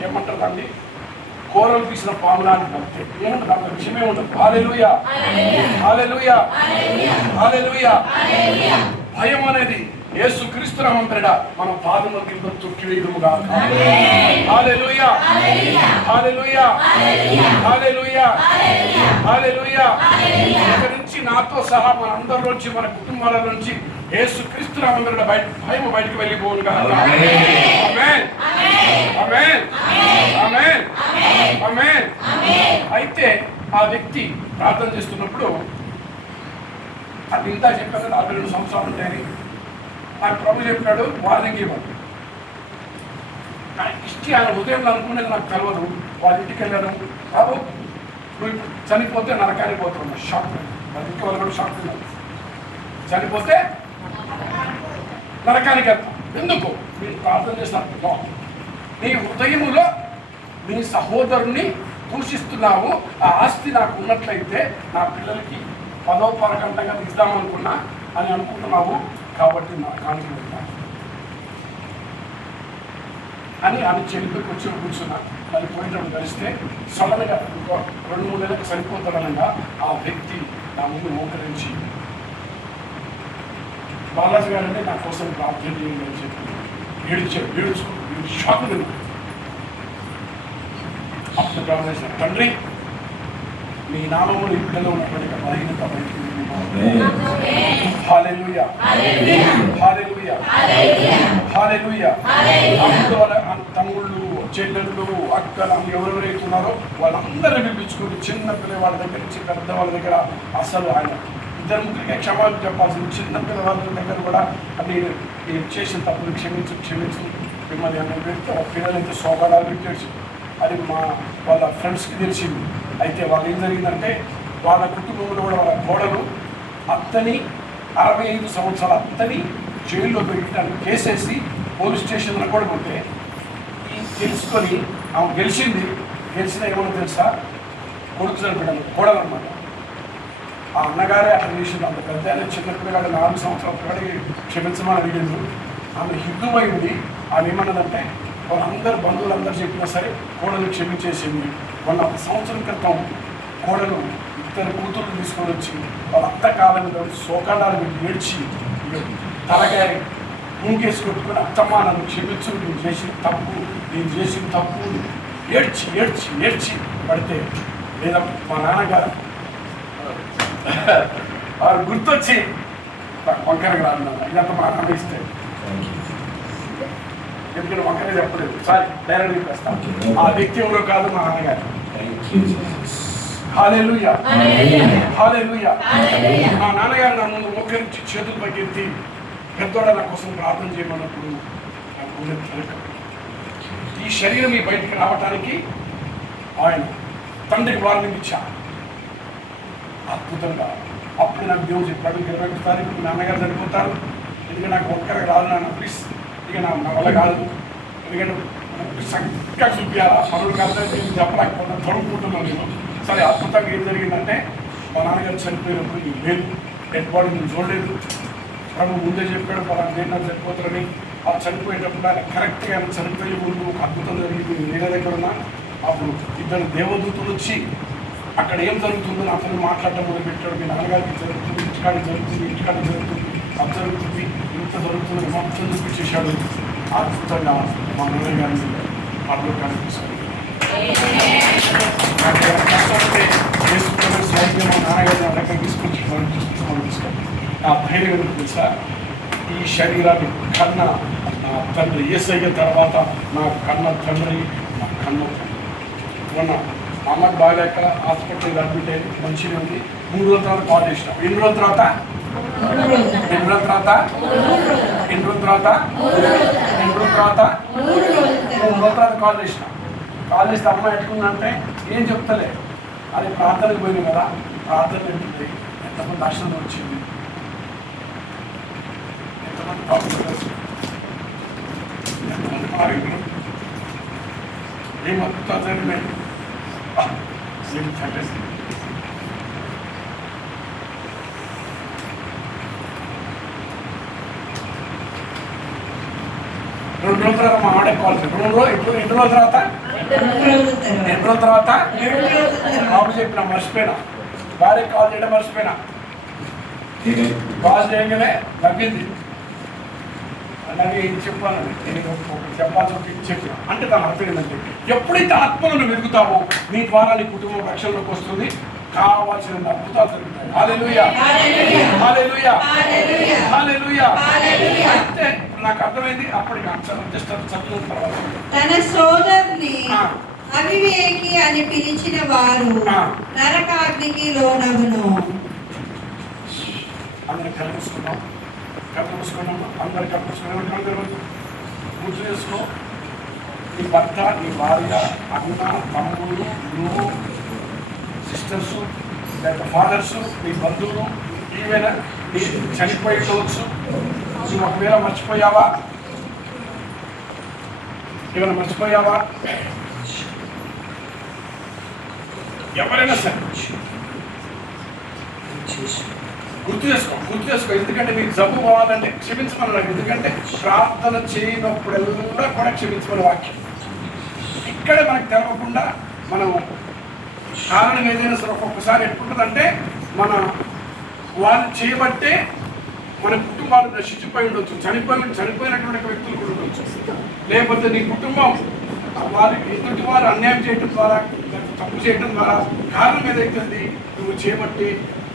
ఏమంటారు దాన్ని, కూరలు తీసిన పాములాంటి పడితే ఏమంటారు, దాంట్లో విషయమే ఉండదు. హల్లెలూయా, హల్లెలూయా, హల్లెలూయా. భయం అనేది యేసు క్రీస్తు నామమున మన పాదముల కింద తొక్కివేయుదుముగా. హల్లెలూయా, హల్లెలూయా, హల్లెలూయా, హల్లెలూయా. ఇక్కడి నుంచి నాతో సహా మన అందరి నుంచి, మన కుటుంబాల నుంచి యేసు క్రీస్తు నామమున భయం బయటకు వెళ్ళిపోవునుగా. ఆమేన్, ఆమేన్, ఆమేన్, ఆమేన్. అయితే ఆ వ్యక్తి ప్రార్థన చేస్తున్నప్పుడు అది ఇంత చెప్పాను, 42 సంవత్సరాలు ఉంటాయని నాకు ప్రభు చెప్పాడు. వార్నింగ్ ఇవ్వదు. ఇష్టి ఆయన హృదయంలో అనుకునేది నాకు తెలియదు. వాళ్ళ ఇంటికి వెళ్ళాను, బాబు నువ్వు ఇప్పుడు చనిపోతే నరకానికి పోతున్నావు. షాక్. వాళ్ళ ఇంటి వాళ్ళు కూడా షాక్ ఉన్నారు. చనిపోతే నరకానికి వెళ్తాం. ఎందుకు? మీరు ప్రార్థన చేసినప్పుడు నీ హృదయములో నీ సహోదరుని దూషిస్తున్నావు. ఆ ఆస్తి నాకు ఉన్నట్లయితే నా పిల్లలకి 10వ పరకంటగా ఇద్దామనుకున్నా అని అనుకుంటున్నావు, కాబట్టి నరకానికి వెళ్తాను అని ఆమె చెల్లికి వచ్చి కూర్చున్నా. అది పోయినప్పుడు కలిస్తే సడన్గా 2-3 నెలలకు సరిపోతాడనగా ఆ వ్యక్తి నా ముందు మోకరించి, బాలాజీ గారు అంటే నా కోసం ప్రార్థన చేయండి అని చెప్పి ఏడుచుకుంటూ షాక్ తిన్నా. అప్పుడు ప్రార్థన చేసిన, తండ్రి నీ నామములు ఈ బిడ్డలో ఉన్నటువంటి బలహీనత బయటికి హల్లెలూయా, హల్లెలూయా, హల్లెలూయా. అప్పుడు వాళ్ళ తమ్ముళ్ళు, చెల్లెళ్ళు, అక్కలు ఎవరెవరైతే ఉన్నారో వాళ్ళందరినీ పిలిపించుకుని చిన్న పిల్లవాళ్ళ దగ్గర నుంచి పెద్దవాళ్ళ దగ్గర అసలు ఆయన 2-3 క్షమాలు చెప్పాల్సింది. చిన్న పిల్లవాళ్ళ దగ్గర కూడా నేను చేసిన తప్పులు క్షమించు మిమ్మల్ని అన్న పెడితే పిల్లలైతే సోగాడాలు పెట్టేసి అది వాళ్ళ ఫ్రెండ్స్కి తెలిసింది. అయితే వాళ్ళు ఏం జరిగిందంటే వాళ్ళ కుటుంబంలో కూడా వాళ్ళ కోడలు అత్తని 65 సంవత్సరాల అత్తని జైల్లో పెట్టడానికి కేసేసి పోలీస్ స్టేషన్లో కూడా ఉంటే తెలుసుకొని ఆమె గెలిచిన ఏమన్నా తెలుసా, కొడుకు చనిపోయాను కోడలు అనమాట. ఆ అన్నగారే అక్కడ చేసింది. అంత పెద్ద చిన్న పిల్లగాడు 4 సంవత్సరాల పిల్లడికి క్షమించమని అడిగింది. ఆమె హిందువైంది. ఆమె ఏమన్నదంటే వాళ్ళందరూ బంధువులందరూ చెప్పినా సరే కోడలు క్షమించేసింది. 1 సంవత్సరం క్రితం కోడలు 2 కూతుర్లు తీసుకొని వచ్చి వాళ్ళ అత్త కాలంలో శోకాడాలు పెట్టి ఏడ్చి తలకాయ ముంకేసి కొట్టుకుని, అత్తమ్మ నన్ను క్షమించు, నేను చేసిన తప్పు ఏడ్చి పడితే, లేదా మా నాన్నగారు వారు గుర్తొచ్చి వంకరగా రానున్నాను. ఇదంతా మా నాన్న ఇస్తే ఎందుకంటే వంకరే చెప్పలేదు, సారీ డైరెక్ట్ చెప్పేస్తాను. ఆ వ్యక్తి ఎవరో కాదు, మా నాన్నగారు. హల్లెలూయా, హల్లెలూయా. మా నాన్నగారు నా ముందు మోకరించి చేతులు పైకెత్తి పెద్దోడ నా కోసం ప్రార్థన చేయమన్నప్పుడు నాకు ఈ శరీరం ఈ బయటికి రావటానికి ఆయన తండ్రికి వార్నింగ్ ఇచ్చారు అద్భుతంగా. అప్పుడు నాకు దేవుడు చెప్పాడు, 21 తారీఖు మీ నాన్నగారు చనిపోతారు, ఎందుకంటే నాకు ఒక్కరికి రాదు నాన్న, ప్లీజ్ ఇక నా వల్ల కాదు, ఎందుకంటే చక్కగా చూపించాలా పనులు కాదు చెప్పలేకపోతే తడుపుకుంటున్నాను నేను. సరే, అద్భుతంగా ఏం జరిగిందంటే మా నాన్నగారు చనిపోయినప్పుడు నేను లేదు, డెడ్ బాడీ నేను చూడలేదు. ప్రభు ముందే చెప్పాడు పలానా నేను నాకు చనిపోతారని. ఆ చనిపోయేటప్పుడు ఆయన కరెక్ట్గా ఆయన చనిపోయే ముందు ఒక అద్భుతం జరిగింది. నేనే దగ్గర ఉన్నా. అప్పుడు 2 దేవదూతలు వచ్చి అక్కడ ఏం జరుగుతుందో అతను మాట్లాడడం మొదలుపెట్టాడు. మీ నాన్నగారికి జరుగుతుంది, ఇంటికాడికి జరుగుతుంది, అది జరుగుతుంది, ఇంత జరుగుతుంది మొత్తం చూపించేశాడు. అద్భుతంగా మా నాన్నగారిని అప్పుడు కనిపిస్తుంది. కష్టపడితే చేసుకున్న సైన్యం మా నాన్నగారిని అక్కడ తీసుకొచ్చి ఆ ధైర్యం తెలుసా, ఈ శరీరాన్ని కన్న నా తండ్రి యేసయ్య తర్వాత నా కన్న తండ్రి, నా కన్న తండ్రి. మొన్న మా అమ్మకి బాగాలేక హాస్పిటల్ అడ్మిట్ అయ్యి మంచిగా ఉంది. 3 రోజుల తర్వాత కాల్ చేసిన. ఎన్ని రోజుల తర్వాత కాల్ చేస్తే అమ్మ ఎట్టుకుందంటే ఏం చెప్తలే, అది ప్రార్థనకు పోయింది కదా, ప్రార్థన ఉంటుంది, ఎంతమంది దర్శనం వచ్చింది, ఎంతమంది పారింగ్లు ఏమంతా జరిగినాయి. రెండు రోజుల తర్వాత మా ఆడే కాల్ చేసి 2 రోజులు 2 రోజుల తర్వాత బాబు చెప్పిన మర్చిపోయినా, భార్య కాల్ చేయడం మర్చిపోయినా. కాల్ చేయగానే నవ్వింది. అలాగే ఏం చెప్పాను నేను ఒకటి చెప్పాల్సి ఒకటి చెప్పిన అంటే తన అర్థం ఏంటంటే ఎప్పుడైతే ఆత్మను నువ్వు వెతుకుతావో నీ ద్వారా నీ కుటుంబం రక్షణలోకి వస్తుంది, కావాల్సిన అద్భుతాలు జరుగుతాయి. హల్లెలూయా హల్లెలూయా హల్లెలూయా. అంటే నాకు అర్థమైంది అప్పటికి జస్ట్ చదువు తర్వాత తన సోదరుని అవివేకి అని పిలిచిన వారు నరకాగ్నికి లోనగును. అందరికి కలుపుకున్నాం అందరికి కలుపుకున్నాం గుర్తు చేసుకో. నీ భర్త, నీ భార్య, అన్న, తమ్ముడు, నువ్వు, సిస్టర్స్, లేక ఫాదర్స్, నీ బంధువులు, ఈవెన్ నీ చనిపోయిండవచ్చు. నువ్వు ఒకవేళ మర్చిపోయావా, ఏమైనా మర్చిపోయావా, ఎవరైనా సరే గుర్తు చేసుకో. ఎందుకంటే నీకు జబ్బు పోవాలంటే క్షమించమన్నాడు. ఎందుకంటే ప్రార్థన చేయనప్పుడల్లా కూడా క్షమించమని వాక్యం. ఇక్కడే మనకు తెలవకుండా మనం కారణం ఏదైనా సరే ఒక్కొక్కసారి ఎట్లుంటుందంటే మన వాళ్ళు చేయబట్టే మన కుటుంబాలు నశించిపోయి ఉండొచ్చు, చనిపోయినటువంటి వ్యక్తులు కూడా ఉండొచ్చు. లేకపోతే నీ కుటుంబం వారికి ఎదుటి వారు అన్యాయం చేయడం ద్వారా, తప్పు చేయడం ద్వారా కారణం ఏదైతుంది నువ్వు చేయబట్టి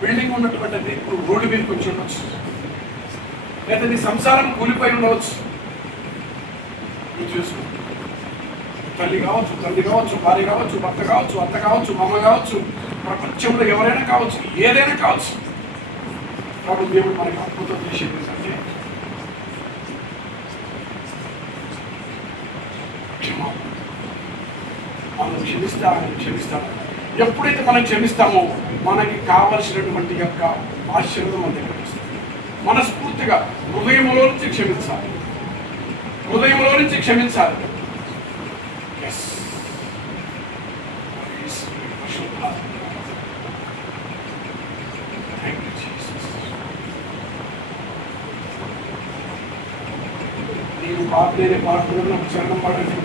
బిల్డింగ్ ఉన్నటువంటి నువ్వు రోడ్డు మీదకి వచ్చి ఉండొచ్చు, లేదా నీ సంసారం కూలిపోయి ఉండవచ్చు. నువ్వు చూసుకో. తల్లి కావచ్చు, తండ్రి కావచ్చు, భార్య కావచ్చు, భర్త కావచ్చు, అత్త కావచ్చు, అమ్మ కావచ్చు, ప్రపంచంలో ఎవరైనా కావచ్చు, ఏదైనా కావచ్చు. కాబట్టి దేవుడు మనకి అద్భుతం చేసేది ఏంటంటే మనం క్షమిస్తాము. ఎప్పుడైతే మనం క్షమిస్తామో మనకి కావలసినటువంటి యొక్క ఆశీర్వాదం మన దగ్గర వస్తుంది. మనస్ఫూర్తిగా హృదయంలో నుంచి క్షమించాలి. నేను పాటలేని పాటలు నాకు చరణం పాడండి.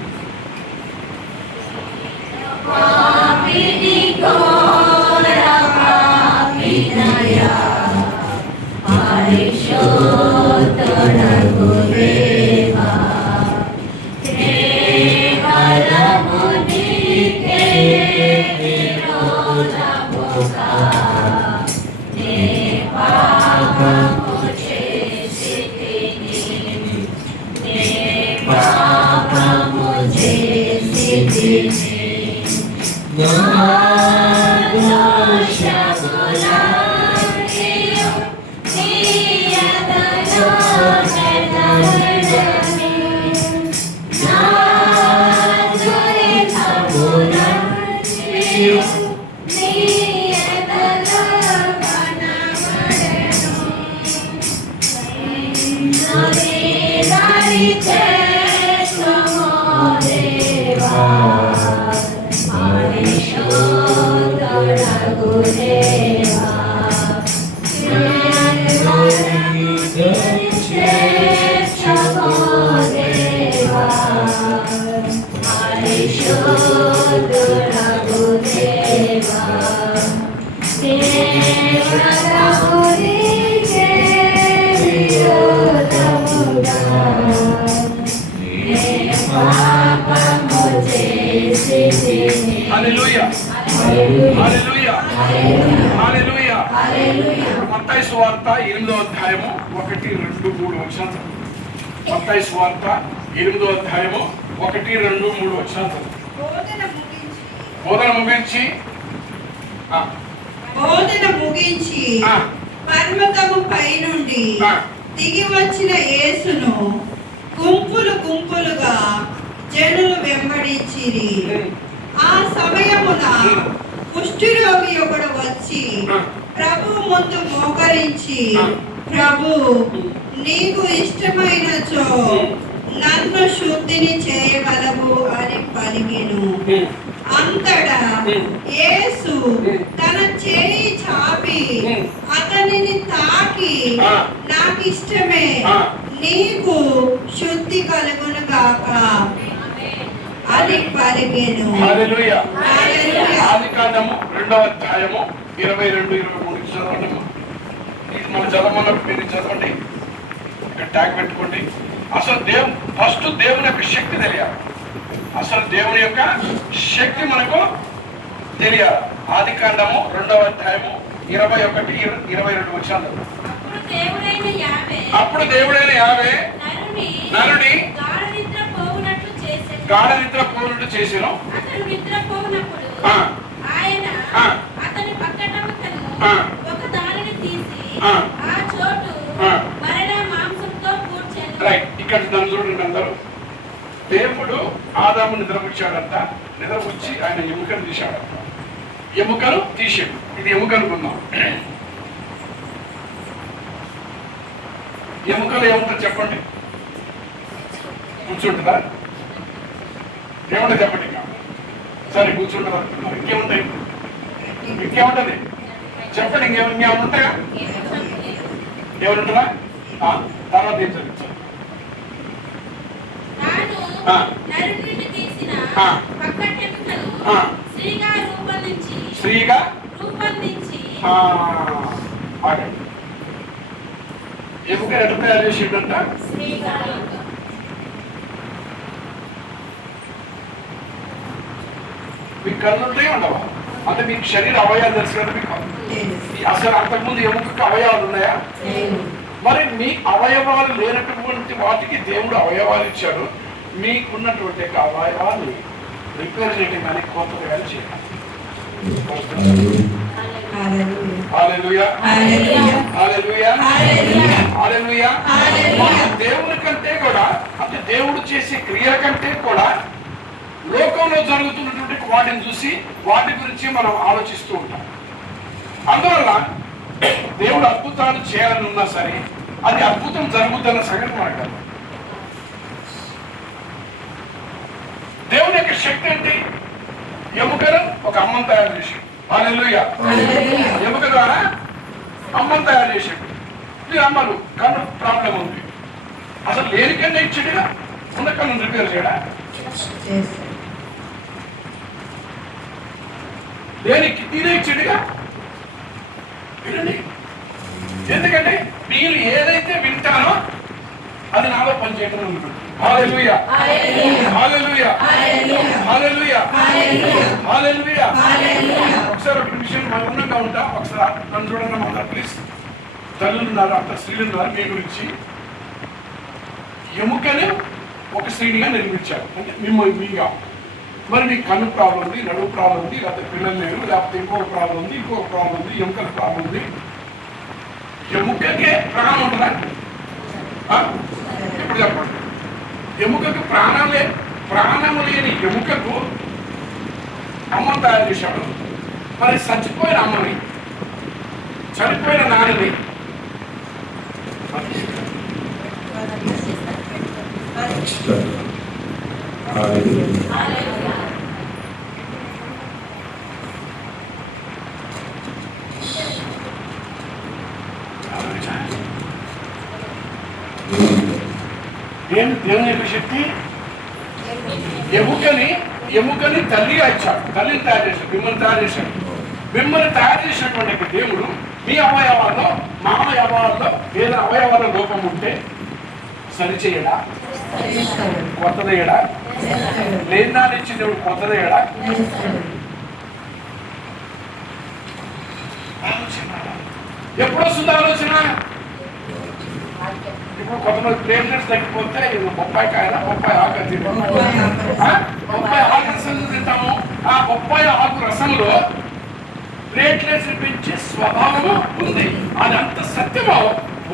మత్తయి సువార్త 8వ అధ్యాయము 1, 2, 3 వచనాలు. మత్తయి సువార్త 8వ అధ్యాయము 1, 2, 3 వచనాలు. బోధన ముగించి పర్వతము పై నుండి దిగి వచ్చిన యేసును గుంపులుగా జనులు వెంబడించిరి. ఆ సమయమున కుష్ఠరోగి ఒకడు వచ్చి ప్రభువు ముందు మోకరించి, ప్రభు, నీకు ఇష్టమైనచో నన్ను శుద్ధిని చేయగలవు అని పలికెను. అంతటా యేసు తన చేయి చాపి అతనిని తాకి, నాకు ఇష్టమే, నీకు శుద్ధి కలుగును గాక అని పలికెను. ఆదికాండము 2వ అధ్యాయము 22, 23 చదవండి. మన చదవమన్నప్పుడు మీరు చదవండి. ఇక్కడ ట్యాగ్ పెట్టుకోండి. అసలు ఫస్ట్ దేవుని యొక్క శక్తి తెలియాలి. అసలు దేవుని యొక్క శక్తి మనకు తెలియాలి. ఆదికాండము 2వ అధ్యాయము 21-22 వచనాలు. అప్పుడు దేవుడైన యావే నరుని గాఢ నిద్ర పోవునట్లు చేసెను. ఇక్కడ నన్ను చూడండి అందరూ. దేవుడు ఆదాము నిద్రపుచ్చాడంట. నిద్రపుచ్చి ఆయన ఎముకను తీశాడంట. ఎముకను తీసాడు. ఇది ఎముక అనుకుందాం. ఎముకలు ఏముంటుంది చెప్పండి? కూర్చుంటుందా? ఏముంటుంది చెప్పండి? ఇంకా సరే కూర్చుంటారు అంటున్నారు. ఇంకేముంటాయి? ఇంకేముంటది చెప్పండి? ఇంకేమైనా ఉంటాయా? ఏమనుంటుందా? తర్వాత ఏం చదివించాలి? స్త్రీగా ఎముక ఎట్లా తయారు చేసిండంట? మీకు కళ్ళు ఉంటాయి ఉండవా? అంటే మీకు శరీర అవయవాలు తెలుసు కదా మీకు. అసలు అంతకుముందు ఎముకకు అవయవాలు ఉన్నాయా? మరి మీ అవయవాలు లేనటువంటి వాటికి దేవుడు అవయవాలు ఇచ్చాడు. మీకున్నటువంటి అవయవాలు రిపేర్ చేయడం కానీ కొత్తగా కానీ చేయాలి. దేవుని కంటే కూడా, అంటే దేవుడు చేసే క్రియ కంటే కూడా లోకంలో జరుగుతున్నటువంటి వాటిని చూసి వాటి గురించి మనం ఆలోచిస్తూ ఉంటాం. అందువల్ల దేవుడు అద్భుతాలు చేయాలని ఉన్నా సరే అది అద్భుతం జరుగుతున్న సంగతి మనకు కాదు. దేవుని యొక్క శక్తి ఏంటి? ఎముకను ఒక అమ్మను తయారు చేశాడు. హల్లెలూయా. ఎముక ద్వారా అమ్మను తయారు చేశాడు. ఈ అమ్మలు కన్ను ప్రాబ్లం ఉంది. అసలు లేని కన్నా ఇచ్చాడుగా, ఉన్న కన్ను రిపేర్ చేయడా? లేని కిడ్నీనే ఇచ్చాడుగా. వినండి, ఎందుకంటే మీరు ఏదైతే వింటారో అది నాలో పనిచేయడం ఉంటుంది. హల్లెలూయా, హల్లెలూయా, హల్లెలూయా, హల్లెలూయా. ఒకసారి ఒక నిమిషం మౌనంగా ఉంటా. ఒకసారి నన్ను చూడండి మా ప్లీజ్. తల్లులు ఉన్నారు, అంత స్త్రీలు ఉన్నారు. మీ గురించి ఎముకనే ఒక స్త్రీనిగా నిర్మించారు. అంటే మీగా మరి మీకు కన్ను ప్రాబ్లం ఉంది, నడువు ప్రాబ్లం ఉంది, లేకపోతే పిల్లలు లేరు, లేకపోతే ఇంకొక ప్రాబ్లం ఉంది, ఇంకొక ప్రాబ్లం ఉంది, ఎముకల ప్రాబ్లం ఉంది. ఎముకకే ప్రాణం ఉంటుందా? ఇప్పుడు చెప్పండి. ఎముకకు ప్రాణం ప్రాణము లేని ఎముకకు అమ్మను తయారు చేశాడు. మరి చచ్చిపోయిన అమ్మని, చనిపోయిన నాన్నని దేవుని యొక్క శక్తి ఎముకని తల్లిగా ఇచ్చాడు. తల్లిని తయారు చేశాడు, మిమ్మల్ని తయారు చేశాడు. మిమ్మల్ని తయారు చేసినటువంటి దేవుడు మీ అవయవాల్లో, మా అవయవాల్లో ఏదైనా అవయవాల లోపం ఉంటే సరిచేయడా? కొత్తదేయడా? లేదాన్ని ఇచ్చి దేవుడు కొత్తదేయడా? ఆలోచన ఎప్పుడు వస్తుంది? ఆలోచన ఇప్పుడు కొంతమంది ప్లేట్లెట్స్ తగ్గిపోతే బొప్పాయి కాయలా, బొప్పాయి ఆకు తింటాము. బొప్పాయి ఆకు రసం తింటాము. ఆ బొప్పాయి ఆకు రసంలో ప్లేట్లెట్స్ పెంచే స్వభావము ఉంది. అది అంత సత్యమో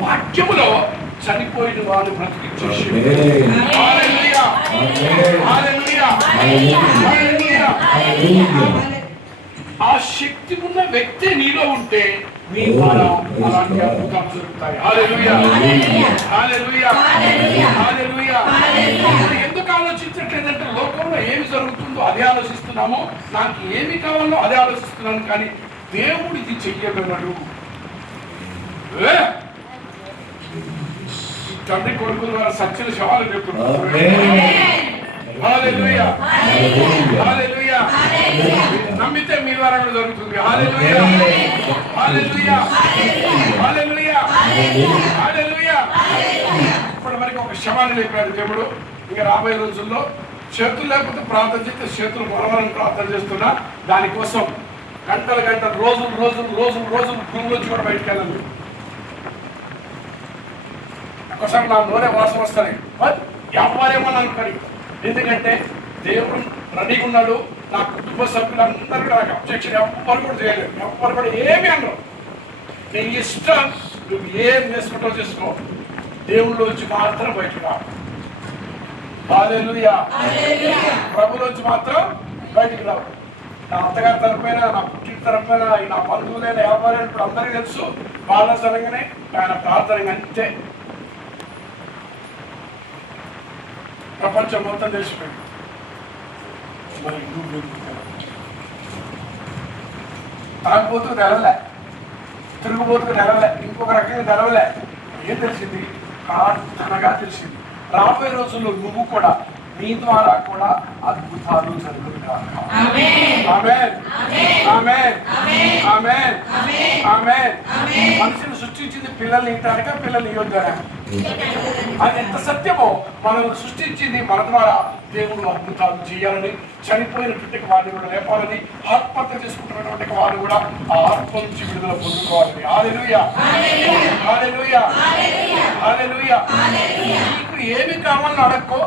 వాక్యములో చనిపోయిన వారు బ్రతికించేసి ఆ శక్తి ఉన్న వ్యక్తి నీలో ఉంటే మీ ద్వారా అలాంటి అద్భుతాలు జరుగుతాయి. హల్లెలూయా, హల్లెలూయా, హల్లెలూయా. ఎందుకు ఆలోచించట్లేదంటే లోకంలో ఏమి జరుగుతుందో అదే ఆలోచిస్తున్నాము. నాకు ఏమి కావాలో అదే ఆలోచిస్తున్నాను. కానీ దేవుడు ఇది చెయ్యగలడు. తండ్రి కొడుకుల ద్వారా సత్యల శవాలు చెప్తున్నారు. హల్లెలూయా, హల్లెలూయా. నమ్మితే మీ ద్వారా కూడా జరుగుతుంది. హల్లెలూయా, హల్లెలూయా, హల్లెలూయా, హల్లెలూయా. ఇప్పటి వరకు ఒక శవాన్ని లేపాడు దేవుడు. ఇంకా రాబోయే రోజుల్లో చేతులు లేకపోతే ప్రార్థన చేస్తే చేతులు బలవాలని ప్రార్థన చేస్తున్నా. దానికోసం గంటలు గంటలు రోజులు భూమిలోంచి కూడా బయటకు వెళ్ళాలి. ఒక్కసారి నా నోరే వాసన వస్తాయి, ఎవరేమని అనుకోని. ఎందుకంటే దేవుడు రెడీగా ఉన్నాడు. నా కుటుంబ సభ్యులందరూ కూడా నాకు అబ్జెక్షన్ ఎవ్వరు కూడా చేయలేదు, ఎవ్వరు కూడా ఏమి అన్నారు. నీ ఇష్టం, నువ్వు ఏం చేసుకుంటావు చేసుకో, దేవుళ్ళలోంచి మాత్రం బయటకు రా. హల్లెలూయా. ప్రభులోంచి మాత్రం బయటికి రావు. నా అత్తగారి తరపున, నా పుట్టిన తరపున, నా బంధువులైన వ్యాపారాలు ఇప్పుడు అందరికీ తెలుసు. వాళ్ళ సరంగానే ఆయన ప్రార్థన అంతే ప్రపంచం మొత్తం తెలిసిపోయింది. మరి తాగుబోతుకు తెలవలే, తిరుగుబోతుకు తెలవలే, ఇంకొక రకంగా తెలవలే. ఏం తెలిసింది? ప్రార్థనగా తెలిసింది. రాబోయే రోజుల్లో నువ్వు కూడా, నీ ద్వారా కూడా అద్భుతాలు జరుగుతాయి. మనిషిని సృష్టించింది పిల్లల్ని ఇవ్వడానిక, పిల్లల్ని ఇవ్వద్దారా? అది ఎంత సత్యమో. మనల్ని సృష్టించింది మన ద్వారా దేవుడు అద్భుతాలు చేయాలని, చనిపోయినటువంటి వారిని కూడా లేపాలని, ఆత్మహత్య చేసుకుంటున్నటువంటి వారిని కూడా ఆ ఆత్మ నుంచి విడుదల పొందుకోవాలని. హల్లెలూయా, హల్లెలూయా, హల్లెలూయా. నీకు ఏమి కావాలని అడక్కో,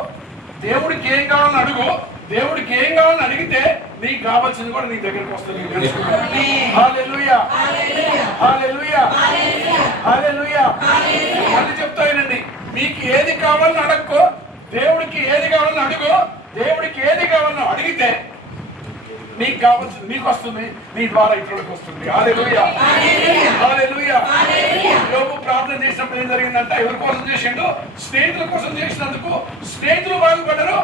దేవుడికి ఏం కావాలని అడుగు. దేవుడికి ఏం కావాలని అడిగితే నీకు కావాల్సింది కూడా నీ దగ్గరికి వస్తుంది. హల్లెలూయా, హల్లెలూయా, హల్లెలూయా. మళ్ళీ చెప్తానండి, మీకు ఏది కావాలని అడక్కో, దేవుడికి ఏది కావాలని అడుగు. దేవుడికి ఏది కావాలని అడిగితే నీకు కావాల్సింది నీకు వస్తుంది, నీ ద్వారా ఇతరులకు వస్తుంది. హల్లెలూయా, హల్లెలూయా. యోబు ప్రార్థన చేసినప్పుడు ఏం జరిగిందంటే, ఎవరి కోసం చేసిండు? స్నేహితుల కోసం చేసినందుకు స్నేహితులు బాగుపడ్డారు,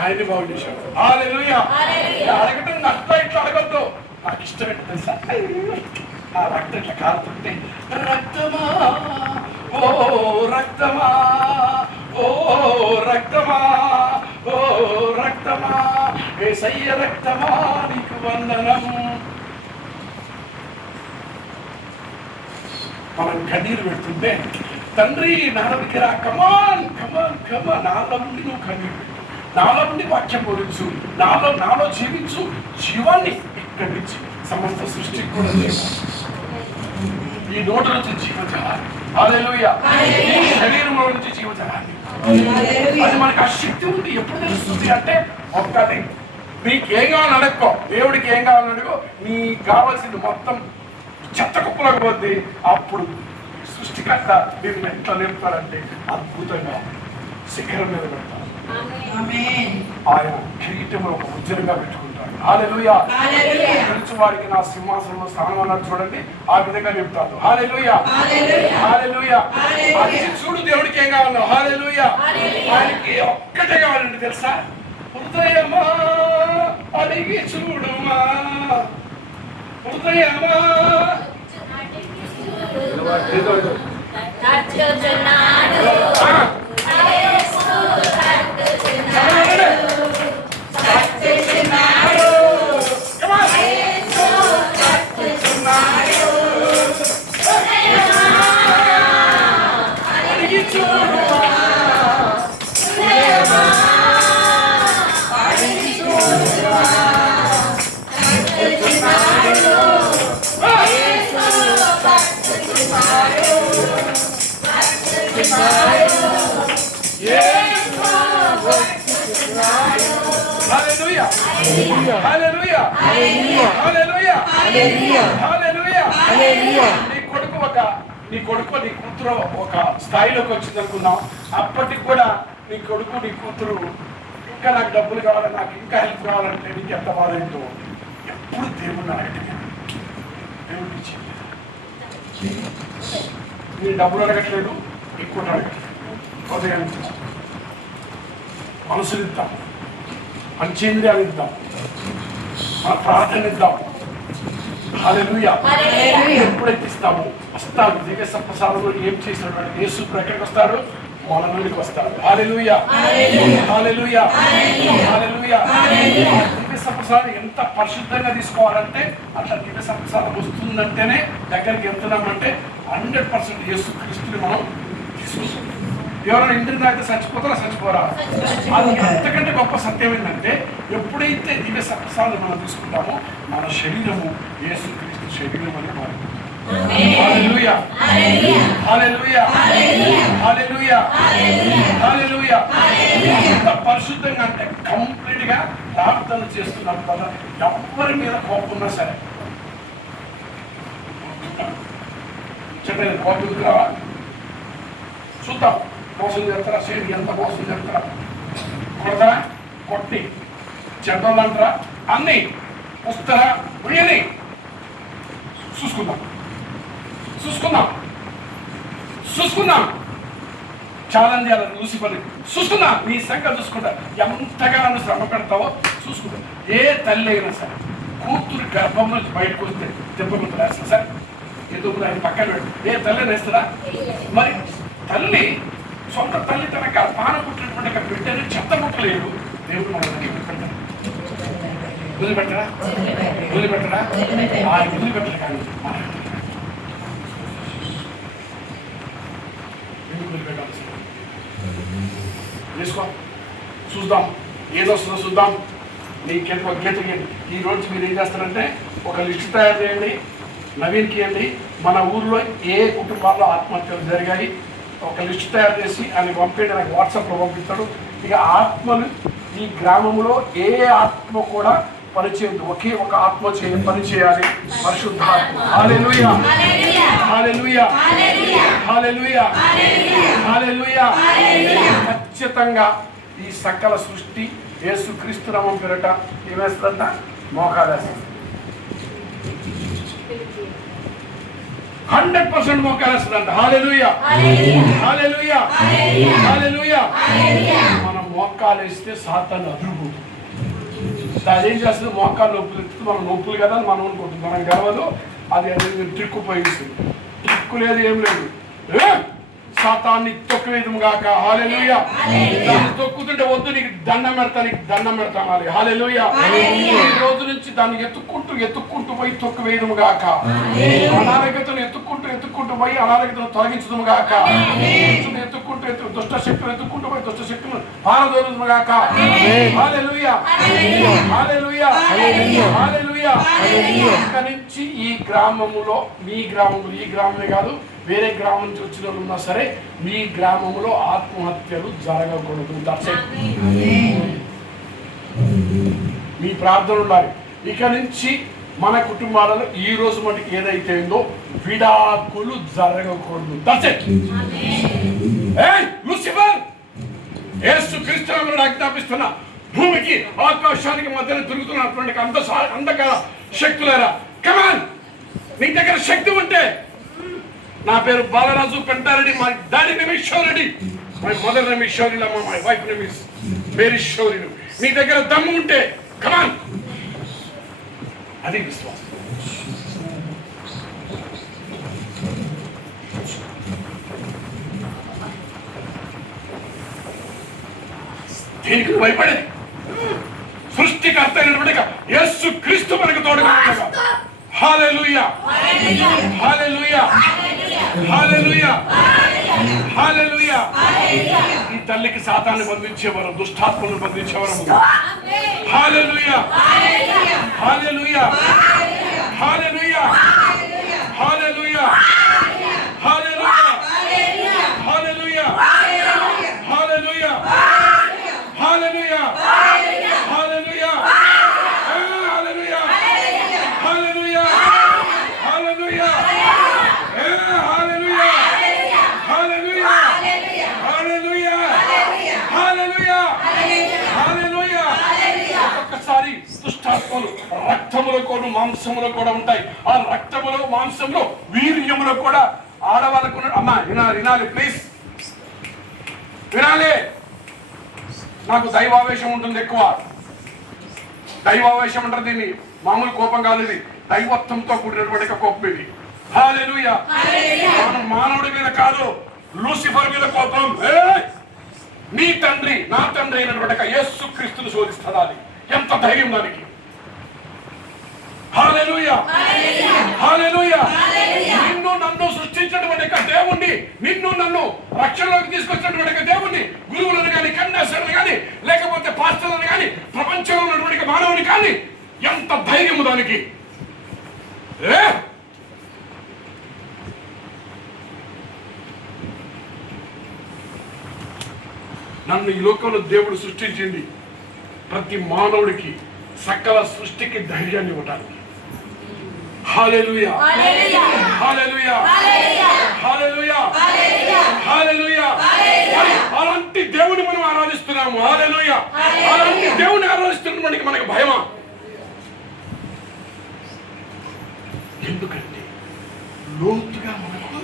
ఆయన్ని బాగు చేశాడు. హల్లెలూయా. అడగటం అట్లా ఇట్లా అడగద్దు. నాకు ఇష్టం ఏంటో తెలుసా? ఆ రక్తం ఇట్లా కారుతుంటే, రక్తమా ఓ రక్తమా, ఓ రక్తమా, ఓ రక్తమా, యేసయ్య రక్తమా నీకు వందనం. మనం కన్నీరు పెడుతుంటే, తండ్రి నాలోకి రా, కమాన్ కమాన్ కమాన్, నాలో నుండి నువ్వు కన్నీరు పెట్టు, నాలో నుండి వాక్యం బోధించు, నాలో జీవించు. జీవాన్ని ఇక్కడి నుంచి సమస్త సృష్టికి కూడా ఈ నోటి నుంచి జీవించాలి. హల్లెలూయా. ఈ శరీరంలో నుంచి జీవించాలి. అది మనకు ఆ శక్తి ఉంది. ఎప్పుడు తెలుస్తుంది అంటే, ఒక్కటి నీకు ఏం కావాలని అడుక్కో, దేవుడికి ఏం కావాలని అడుగు. నీకు కావాల్సింది మొత్తం చెత్త కుప్పలకు పోద్ది. అప్పుడు సృష్టికర్త దీన్ని ఎట్లా నింపుతారంటే, అద్భుతంగా శిఖరం మీద పెడతారు. ఆయన కిరీటంలో ఒక ఉజ్జరంగా పెట్టుకుంటాడు. హల్లెలూయా. తెలుసు వారికి నా సింహాసనంలో స్థానం అన్నట్టు చూడండి, ఆ విధంగా నింపుతాడు. హల్లెలూయా, హల్లెలూయా. అడిగి చూడు దేవుడికి ఏం కావాలో. హల్లెలూయా. ఆయనకి ఒక్కటే కావాలండి తెలుసా? హృదయమా అడిగి చూడుమా, హృదయమా Hallelujah. Hallelujah. Hallelujah. Hallelujah. Hallelujah. నీ కొడుకు నీ కూతురు ఒక స్థాయిలోకి వచ్చింది అనుకున్నాం. అప్పటికి కూడా నీ కొడుకు నీ కూతురు ఇంకా నాకు డబ్బులు కావాలి, నాకు ఇంకా హెల్ప్ కావాలంటే నీకు ఎంత బాధ ఏంటో. ఎప్పుడు దేవుడిని అడగటమే, దేవుడికి ఇచ్చింది. నీ డబ్బులు అడగట్లేదు, ఎక్కువ అడగట్లేదు. హృదయాన్ని మనసునిద్దాం, పంచేంద్రియాలు ఇద్దాం, మన ప్రార్థన ఇద్దాం. హల్లెలూయా. ఎప్పుడైతే ఇస్తామో వస్తాడు. దివ్య సప్రసాదంలో ఏం చేసినాడు? యేసు ఎక్కడికి వస్తాడు? మన నుండికి వస్తాడు. హల్లెలూయా, హల్లెలూయా, హల్లెలూయా. దివ్య సప్రసాదం ఎంత పరిశుద్ధంగా తీసుకోవాలంటే, అట్లా దివ్య సప్రసాదం వస్తుందంటేనే దగ్గరికి వెళ్తున్నామంటే 100% యేసు క్రీస్తుని మనం తీసుకుంటాం. ఎవరైనా ఇంటిని తాగితే చచ్చిపోతారా చచ్చిపోరా? అది అంతకంటే గొప్ప సత్యం ఏంటంటే ఎప్పుడైతే దివ్య సత్సాలు మనం తీసుకుంటామో మన శరీరము యేసుక్రీస్తు శరీరం అని మారుతుంది. హల్లెలూయా హల్లెలూయా హల్లెలూయా హల్లెలూయా. ఎంత పరిశుద్ధంగా అంటే కంప్లీట్ గా ప్రార్థన చేస్తున్నప్పుడు కదా ఎవరి మీద కోపం ఉన్నా సరే చెప్పేది కోపం రావా చూద్దాం. మోసం చేస్తారా? సేడి ఎంత మోసం చేస్తారా? కొడతారా? కొట్టి చెడ్డోళ్ళు అంటారా? అన్ని వస్తారా? ఉయ్యని చూసుకుందాం చూసుకుందాం చూసుకుందాం. ఛాలెంజ్ చేయాలి లూసిఫర్. చూసుకుందాం నీ సంగతి చూసుకుంటా. ఎంతగా నన్ను శ్రమ పెడతావో చూసుకుంటా. ఏ తల్లి అయినా సరే కూతురు గర్భం నుంచి బయటకు వస్తే దెబ్బకుంటూ వేస్తా సార్ ఎందుకు ఆయన పక్కన పెట్టు. ఏ తల్లి వేస్తుందా? మరి తల్లి సొంత తల్లి తన గర్భాన పుట్టినటువంటి బిడ్డని చెత్త ముట్టలేదు. దేవుడు మన వదిలిపెట్టడా? వదిలిపెట్టడా? వదిలిపెట్టడా? ఆయన వదిలిపెట్టలే కానీ తీసుకో చూద్దాం ఏదొస్తుందో చూద్దాం. నీకు ఒక గీత గీయండి. ఈ రోజు మీరు ఏం చేస్తారంటే ఒక లిస్ట్ తయారు చేయండి, నవీన్కి ఇవ్వండి. మన ఊర్లో ఏ కుటుంబాల్లో ఆత్మహత్యలు జరిగాయి ఒక లిస్ట్ తయారు చేసి ఆయన పంపేయండి. నాకు వాట్సాప్లో పంపిస్తాడు. ఇక ఆత్మలు ఈ గ్రామంలో ఏ ఆత్మ కూడా పనిచేయదు. ఒకే ఒక ఆత్మ పని చేయాలి. పరిశుద్ధాత్మ. హల్లెలూయా హల్లెలూయా హల్లెలూయా హల్లెలూయా. ఖచ్చితంగా ఈ సకల సృష్టి యేసుక్రీస్తు నామం పేరట ఏమేస్తుందంట? మోకాలేస్తుంది. 100% మోకాలేస్తుందంట. హల్లెలూయా హల్లెలూయా హల్లెలూయా. మనం మోకాలేస్తే సాతాను అదురుపోతుంది. అదేం చేస్తుంది? మోకాలు నొప్పులు ఎత్తుతుంది. మనం నొప్పులు కదా అని మనం అనుకుంటుంది. మనం గర్వదు. అది ట్రిక్కు పోయిస్తుంది. ట్రిక్కు లేదు ఏం లేదు. సాతాన్ని తొక్కువేదము గాక. హల్లెలూయా. దాన్ని తొక్కుతుంటే వద్దు నీకు దండం పెడతా, నీకు దండం పెడతాను. హల్లెలూయా. ఈ రోజు నుంచి దాన్ని ఎత్తుక్కుంటూ పోయి తొక్కువేదము గాక. అనారోగ్యతను ఎత్తుక్కుంటూ పోయి అనారోగ్యతను తొలగించదము గాక. ఎత్తుక్కుంటూ దుష్ట శక్తులు ఎత్తుక్కుంటూ పోయి దుష్ట శక్తులను పారదోలుదము గాక. హల్లెలూయా హల్లెలూయా హల్లెలూయా. ఇక్కడి నుంచి ఈ గ్రామములో మీ గ్రామములు ఈ గ్రామమే కాదు వేరే గ్రామం నుంచి వచ్చిన వాళ్ళు ఉన్నా సరే మీ గ్రామంలో ఆత్మహత్యలు జరగకూడదు. మీ ప్రార్థన ఉండాలి. ఇక నుంచి మన కుటుంబాలలో ఈ రోజు మటుకు ఏదైతే ఉందో విడాకులు జరగకూడదు. లూసిఫర్ యేసుక్రీస్తు నామమున ఆజ్ఞాపిస్తున్నా, భూమికి ఆకాశానికి మధ్యన తిరుగుతున్నటువంటి అంధకార శక్తులారా, కమాన్, నీ దగ్గర శక్తి ఉంటే. నా పేరు Balaraju Pentareddy. My daddy name is Shoreddy. My mother name is Shorilamma. My wife name is Mary Shorilu. నీ దగ్గర దమ్ము ఉంటే కమాన్, అది విశ్వాసం. దేనికి భయపడేది? సృష్టికర్త అయినటువంటి యేసు క్రీస్తు మనకు తోడుగా. హల్లెలూయా హల్లెలూయా హల్లెలూయా హల్లెలూయా. ఈ తల్లికి సాతాన్ని బంధించేవారు, దుష్టాత్మను బంధించేవారు. హల్లెలూయా హల్లెలూయా హల్లెలూయా హల్లెలూయా హల్లెలూయా హల్లెలూయా హల్లెలూయా హల్లెలూయా హల్లెలూయా హల్లెలూయా హల్లెలూయా హల్లెలూయా హల్లెలూయా హల్లెలూయా హల్లెలూయా హల్లెలూయా హల్లెలూయా. ఒక్కసారి దుష్టాత్మలు రక్తములో కూడా మాంసములో కూడా ఉంటాయి. ఆ రక్తములో మాంసంలో వీర్యములో కూడా ఆడవాళ్ళకు అమ్మా వినాలి ప్లీజ్ వినాలి. నాకు దైవావేశం ఉంటుంది ఎక్కువ. దైవావేశం అంటారు దీన్ని. మామూలు కోపం కాదు ఇది, దైవత్వంతో కూడినటువంటి కోపం ఇది. హల్లెలూయా. మానవుడి మీద కాదు, లూసిఫర్ మీద కోపం. నీ తండ్రి నా తండ్రి అయినటువంటి యేసుక్రీస్తును శోధిస్తుంది. అది ఎంత ధైర్యం దానికి. హల్లెలూయా హల్లెలూయా. నిన్ను నన్ను సృష్టించినటువంటి దేవుణ్ణి, నిన్ను నన్ను రక్షణలోకి తీసుకొచ్చినటువంటి దేవుణ్ణి, గురువులను కానీ, కన్యాసులను కానీ, లేకపోతే పాస్టర్లను కానీ, ప్రపంచంలో ఉన్నటువంటి మానవుని కానీ, ఎంత ధైర్యము దానికి! నన్ను ఈ లోకంలో దేవుడు సృష్టించింది ప్రతి మానవుడికి, సకల సృష్టికి ధైర్యాన్ని ఇవ్వడానికి. హల్లెలూయా, హల్లెలూయా, హల్లెలూయా, హల్లెలూయా. అలాంటి దేవుని మనం ఆరాధిస్తున్నాము. హల్లెలూయా. అలాంటి దేవుని ఆరాధిస్తున్నప్పటికీ మనకు భయమా? ఎందుకంటే లోతుగా మనకు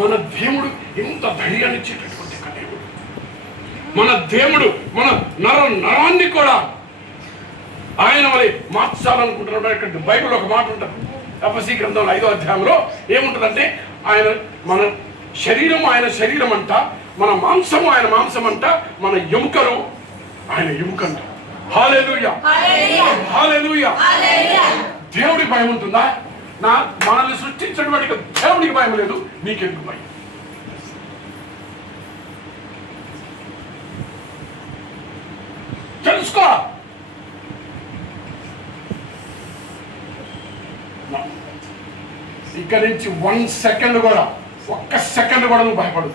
మన దేవుడు ఎంత ధైర్యాన్ని ఇచ్చేటటువంటి దేవుడు. మన దేవుడు మన నరాన్ని కూడా ఆయన వలె మార్చాలనుకుంటున్నాడు. బైబిల్ ఒక మాట ఉంటుంది, ఎఫెసీ గ్రంథంలో 5వ అధ్యాయంలో ఏముంటుందంటే, మన శరీరం ఆయన శరీరం అంట, మన మాంసము ఆయన మాంసం అంట, మన ఎముకలు ఆయన ఎముకంట. హల్లెలూయా, హల్లెలూయా. దేవుడికి భయం ఉంటుందా? మనల్ని సృష్టించినటువంటి దేవుడికి భయం లేదు, నీకెందుకు భయం? తెలుసుకో. ఇక్కడ నుంచి 1 సెకండ్ కూడా, ఒక్క సెకండ్ కూడా నువ్వు భయపడదు.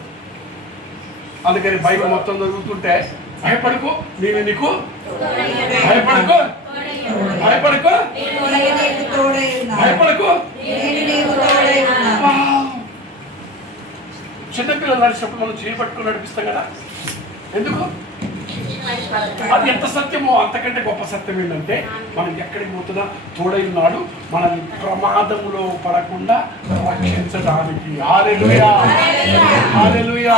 అందుకని బైబిల్ మొత్తం చదువుతుంటే భయపడుకో, నేను నీకు భయపడుకో, భయపడుకో, భయపడుకో. చిన్నపిల్లలు నడిచినప్పుడు మనం చేయబట్టుకుని నడిపిస్తాం కదా, ఎందుకు? అది ఎంత సత్యమో అంతకంటే గొప్ప సత్యం ఏంటంటే, మనం ఎక్కడికి పోతున్నా తోడైనాడు మనల్ని ప్రమాదములో పడకుండా రక్షించడానికి. హల్లెలూయా, హల్లెలూయా,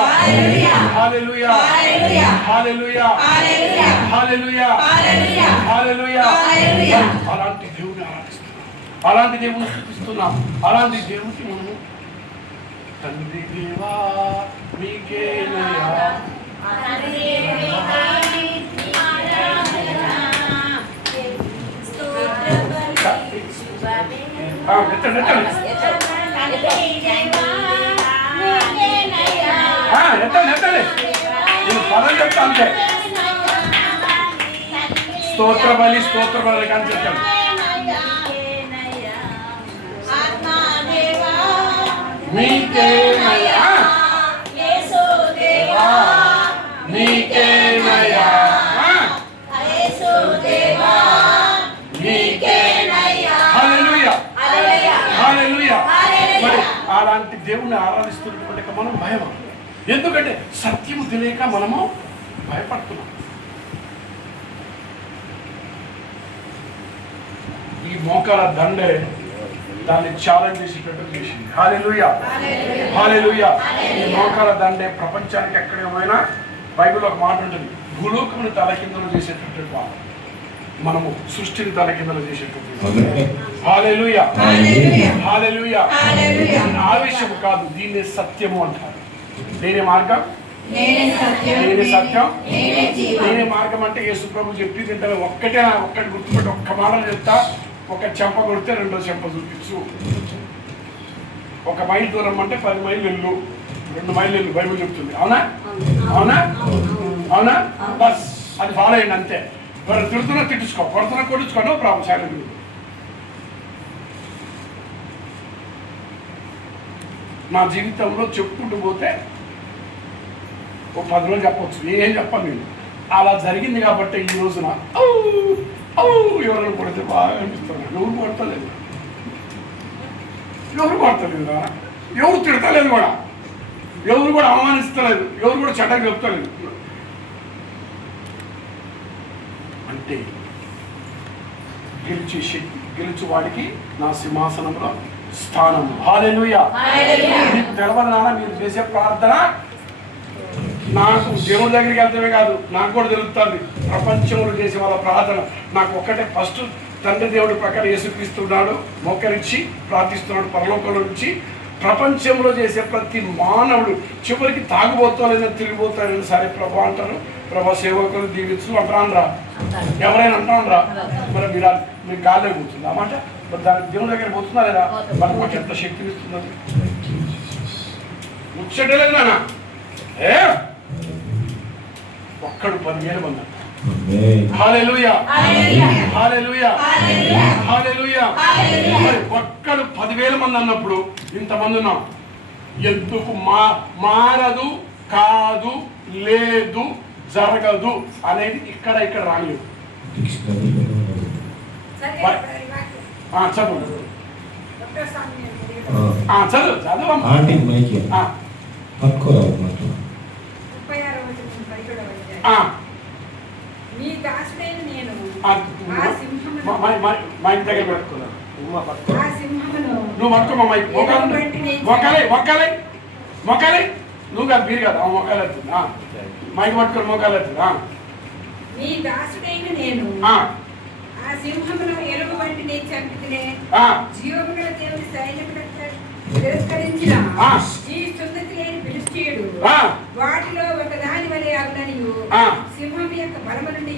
హల్లెలూయా, హల్లెలూయా, హల్లెలూయా, హల్లెలూయా. అలాంటి దేవుని ఆరాధిస్తున్నాం, అలాంటి దేవుని స్తుతిస్తున్నాం, అలాంటి దేవునికి మనము తండ్రి దేవా మీకేనయా పదం చెప్తా అంతే. స్తోత్ర బలి, స్తోత్ర బలి కానీ చెప్తాను. మీకేనయా, మీకేనయా, హల్లెలూయా, హల్లెలూయా. మరి అలాంటి దేవుణ్ణి ఆరాధిస్తున్నటువంటి మనం భయం, ఎందుకంటే సత్యము తెలియక మనము భయపడుతున్నాం. ఈ మోకాల దండే దాన్ని ఛాలెంజ్ చేసేటట్టు చేసింది. హల్లెలూయా, హల్లెలూయా. ఈ మోకాల దండే ప్రపంచానికి ఎక్కడేమైనా బైబిల్లో ఒక మాట ఉంటుంది, భూలోకమును తలకిందలు చేసేటటువంటి వాడు, మనము సృష్టిని తలకిందలు చేసేటటువంటి. హల్లెలూయా, హల్లెలూయా. ఆవేశము కాదు, దీన్ని సత్యము అంటారు. నేనే మార్గం, నేనే సత్యం, నేనే మార్గం అంటే యేసు ప్రభు చెప్పింది ఏంటంటే ఒక్కటి గుర్తుపెట్టి, ఒక్క మాట చెప్తా. ఒక చెంప కొడితే రెండో చెంప చూపించు. 1 మైల్ దూరం అంటే 10 మైళ్ళు వెళ్ళు, 2 మైళ్ళు వెళ్ళు, బైబిల్ చెప్తుంది. అవునా, అవునా, అవునా? బస్ అది ఫాలో అయ్యండి అంతే. మరి తిడుతున్నా తిట్టించుకో, కొడుతున్నా కొట్టించుకో, నో ప్రాబ్లం. సైలెంట్. నా జీవితంలో చెప్పుకుంటూ పోతే ఒక 10 రోజులు చెప్పవచ్చు, ఏం చెప్పాను నేను. అలా జరిగింది కాబట్టి ఈ రోజున ఎవరైనా కొడితే బాగా అనిపిస్తుంది. ఎవరు కొడతలేదు, ఎవరు కొడతలేదు, ఎవరు తిడతలేదు కూడా, ఎవరు కూడా అవమానిస్తలేదు, ఎవరు కూడా చెడ్డగా చెప్తలేదు. అంటే గెలిచే శక్తి, గెలుచు వాడికి నా సింహాసనంలో స్థానం. హల్లెలూయా. మీకు తెలవదు నాన్న, మీరు చేసే ప్రార్థన నాకు దేవుడి దగ్గరికి వెళ్తేనే కాదు, నాకు కూడా తెలుస్తుంది ప్రపంచంలో చేసే వాళ్ళ ప్రార్థన. నాకు ఒక్కటే, ఫస్ట్ తండ్రి దేవుడి ప్రకారం యేసుక్రీస్తున్నాడు, మోకరించి ప్రార్థిస్తున్నాడు పరలోకంలో నుంచి. ప్రపంచంలో చేసే ప్రతి మానవుడు చివరికి తాగుబోతానైనా తిరిగిపోతానైనా సరే ప్రభు అంటారు, ప్రభు సేవకులు దీవించు అంటారా? ఎవరైనా అంటారా? మరి మీరు గాల్లో పోతుంది అన్నమాట. మరి దానికి దేవుడి దగ్గర పోతున్నా లేదా? మరి మాకు ఎంత శక్తిని ఇస్తున్నది. ముచ్చటలేదు నాన్న. ఏ ఒక్కడు 10,000 మంది. హల్లెలూయా హల్లెలూయా హల్లెలూయా. మరి ఒక్కడు 10,000 మంది అన్నప్పుడు ఇంతమంది ఉన్నాం. ఎందుకు మారదు, కాదు, లేదు, జరగదు అనేది ఇక్కడ రాలేదు. చదువు చదువు చదువు. మీ దాసుడైన నేను మా ఇంటి దగ్గర పెట్టుకున్నాను. ఆ సింహమును నువ్వు పట్టుకో మొక్కలే నువ్వు కాదు, మీరు కాదు. మొక్కలు ఎత్తుంది మైకి పట్టుకొని మొక్కలు ఎత్తుంది. మీ దాసుడైన నేను ఆ సింహమును ఎలుగు వంటిని చంపితే జీవము గల దేవుని సైన్యములకు తిరస్కరించిన ఈ సున్నతి లేని ఫిలిష్తీయుడు వాటిలో ఒక దాని వలె అగుననియు సింహం యొక్క బలము నుండి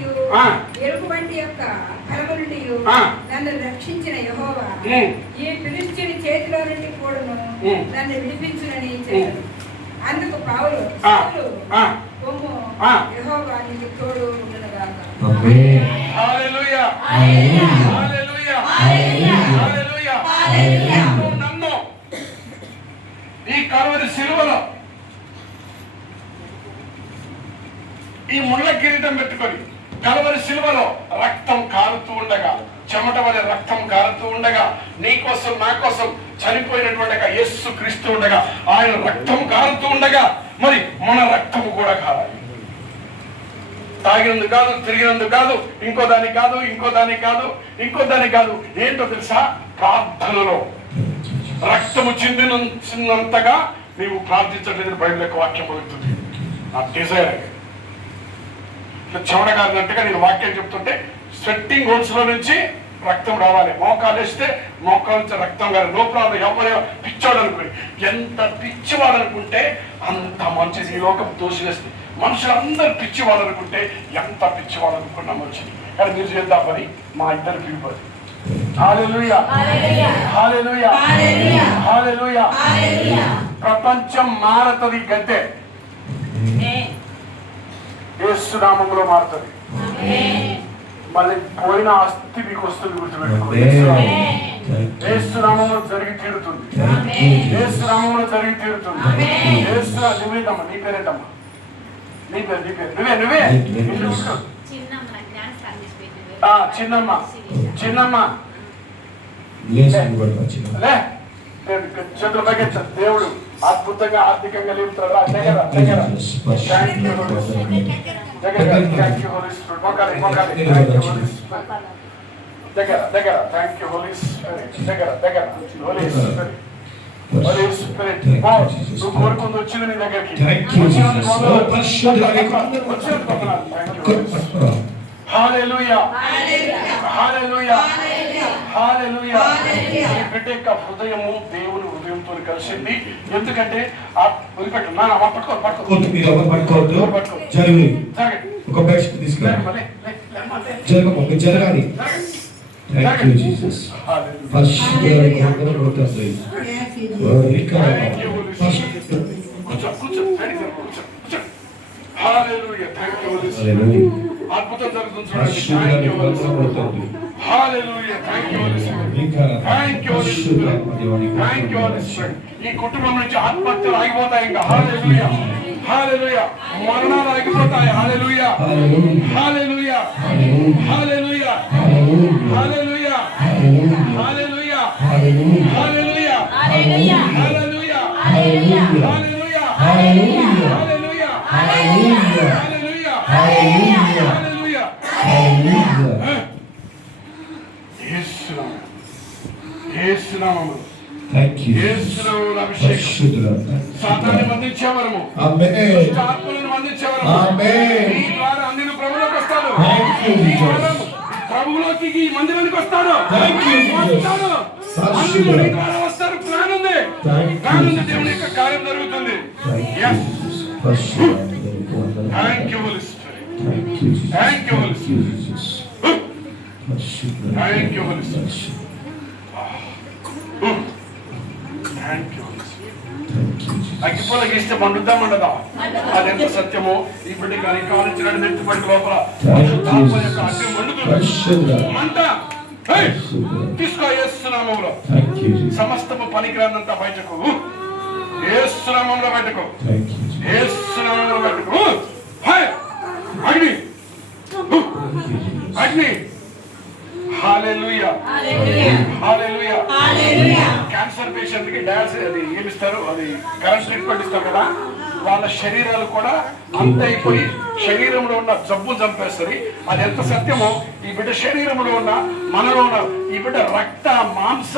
ఎలుగు వంటి యొక్క బలము నుండి నన్ను రక్షించిన యెహోవా ఈ ఫిలిష్తీయుని చేతిలో నుండి కూడాను నన్ను విడిపించునని చెప్పాడు. అందుకు పౌలు పొమ్ము, యెహోవా నీకు తోడు ఉండునుగాక. హల్లెలూయా హల్లెలూయా హల్లెలూయా. నన్ను ఈ కల్వరి శిలువలో ఈ ముళ్ళ కిరీటం పెట్టుకొని కల్వరి శిలువలో రక్తం కారుతూ ఉండగా, చెమట వలె రక్తం కారుతూ ఉండగా, నీ కోసం నా కోసం చనిపోయినటువంటి యేసు క్రీస్తు ఉండగా, ఆయన రక్తం కారుతూ ఉండగా మరి మన రక్తము కూడా కారాలి. తాగినందుకు కాదు, తిరిగినందుకు కాదు, ఇంకో దానికి కాదు. ఏంటో తెలుసా? ప్రార్థనలో రక్తము చిందినంతగా నీవు ప్రార్థించట్లేదు. బైబిల్ యొక్క వాక్యం పలుకుతుంది. నా డిజైర్ చెమట కారినట్టుగా నేను వాక్యం చెప్తుంటే స్వెట్టింగ్ హోల్స్ లో నుంచి రక్తం రావాలి. మోకాలు వేస్తే మోకాలు నుంచి రక్తం కాదు. లోపల ఎవరైనా పిచ్చోడు అనుకోండి, ఎంత పిచ్చివాడు అనుకుంటే అంత మంచిది. ఈ లోకం దోషిస్తుంది. మనుషులందరూ పిచ్చివాడు అనుకుంటే ఎంత పిచ్చివాడు అనుకున్నా మంచిది. కానీ మీరు చేద్దాం పని మా ఇద్దరు పిలుపది. హల్లెలూయా హల్లెలూయా హల్లెలూయా. ప్రపంచం మారుతుంది గంటే, యేసు నామములో మారుతుంది. మళ్ళీ పోయిన ఆస్తి మీకు వస్తుంది. గుర్తుపెట్టుకోండి, యేసు నామములో జరిగి తీరుతుంది. యేసు నామములో జరిగి తీరుతుంది. యేసు నువ్వేదమ్మా, నీ పేరేంటమ్మా? నీ పేరు నువ్వే చిన్నమ్మ దేవుడు అద్భుతంగా ఆర్థికంగా లేపుతాడు. నువ్వు కోరుకుంది వచ్చింది నీ దగ్గరికి. హల్లెలూయా హల్లెలూయా హల్లెలూయా. ఈ బిడ్డ యొక్క హృదయము దేవుని హృదయంతో కలిసింది. ఎందుకంటే వదిలిపెట్టు నా జరగాలి. Thank you, Jesus. అద్భుతం జరుగుతుంది చూడండి. Hallelujah. Thank you holy spirit. Thank you holy spirit. Thank you holy spirit. ఈ కుటుంబం నుంచి ఆత్మహత్యలు ఆగిపోతాయి. ఇంకా హల్లెలూయా హల్లెలూయా. మరణాలు ఆగిపోతాయి. హల్లెలూయా హల్లెలూయా హల్లెలూయా హల్లెలూయా హల్లెలూయా హల్లెలూయా హల్లెలూయా హల్లెలూయా హల్లెలూయా హల్లెలూయా హల్లెలూయా సాతాన్ని బంధించేవారము, ఆత్మలను బంధించేవారము. ఈ ద్వారా అన్ని ప్రభువులోకి వస్తాడు. ప్రభువులోకి ఈ మందిరానికి వస్తాడు. వస్తారు. ప్లాన్ ఉంది. దేవుని యొక్క కార్యం జరుగుతుంది. Thank you holy spirit. Thank you holy spirit. Thank you holy spirit. Thank you holy spirit. అగ్గిపొల గీస్తే మండుద్దాం మండదా? అది ఎంత సత్యమో ఈ బిడ్డ కానీ కాలించిన నెత్తిపడి లోపల పరిశుద్ధాత్మ యొక్క అగ్ని మండుతుంది. మంట తీసుకో యేసు నామములో. సమస్తము పనికిరానంత బయటకు, యేసు నామములో బయటకు, యేసు నామములో బయటకు. అగ్ని అగ్ని. హల్లెలూయా హల్లెలూయా. క్యాన్సర్ పేషెంట్ కి డాన్స్ అది ఏమిస్తారు, అది కరెంట్ ట్రీట్మెంట్ ఇస్తారు కదా, వాళ్ళ శరీరాలు కూడా అంత అయిపోయి శరీరంలో ఉన్న జబ్బు చంపేస్తుంది. అది ఎంత సత్యమో ఈ బిడ్డ శరీరంలో ఉన్న మనలో ఉన్న ఈ బిడ్డ రక్త మాంస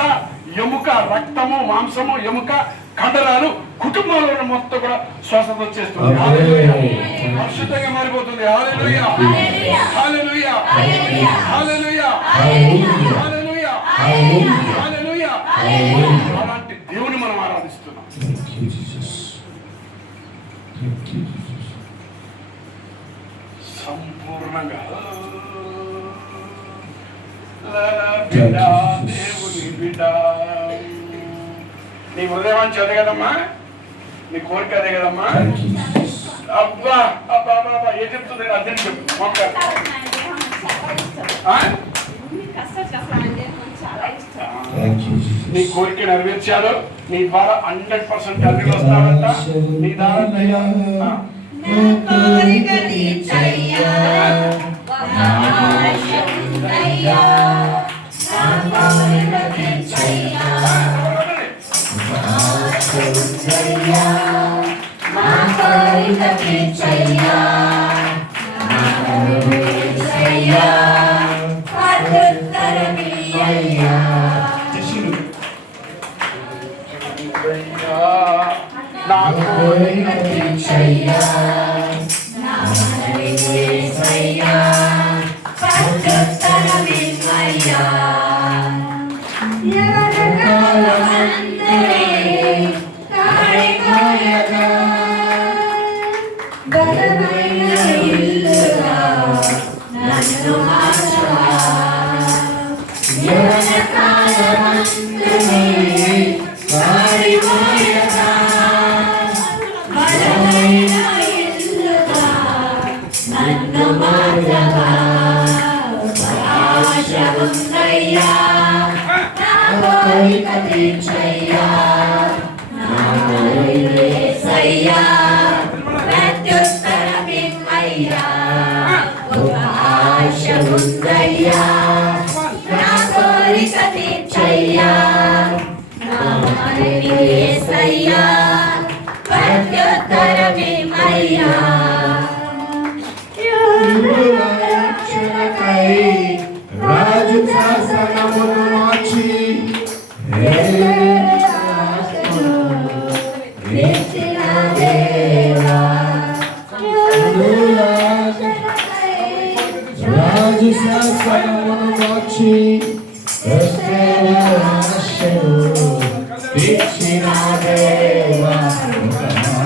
ఎముక, రక్తము మాంసము ఎముక కండరాలు కుటుంబంలో ఉన్న మొత్తం కూడా స్వస్థత వచ్చేస్తుంది. పరిశుద్ధంగా మారిపోతుంది. హల్లెలూయా హల్లెలూయా హల్లెలూయా హల్లెలూయా హల్లెలూయా. అలాంటి దేవుని మనం ఆరాధిస్తున్నాం. సంపూర్ణంగా బిడ్డ, దేవుని బిడ్డ. నీ హృదయాన్ని అదే కదమ్మా, నీ కోరిక అదే కదమ్మా. అబ్బా అబ్బా అబ్బా ఏం చెప్తుంది? అదే చెప్పు. నీ కోరిక నెరవేర్చారు. నీ ద్వారా 100% అన్ని వస్తాడంట. నీ ద్వారా రాజు శాసనమును మార్చి రాజు శాసనమును మార్చి దీక్షిణ దేవా నా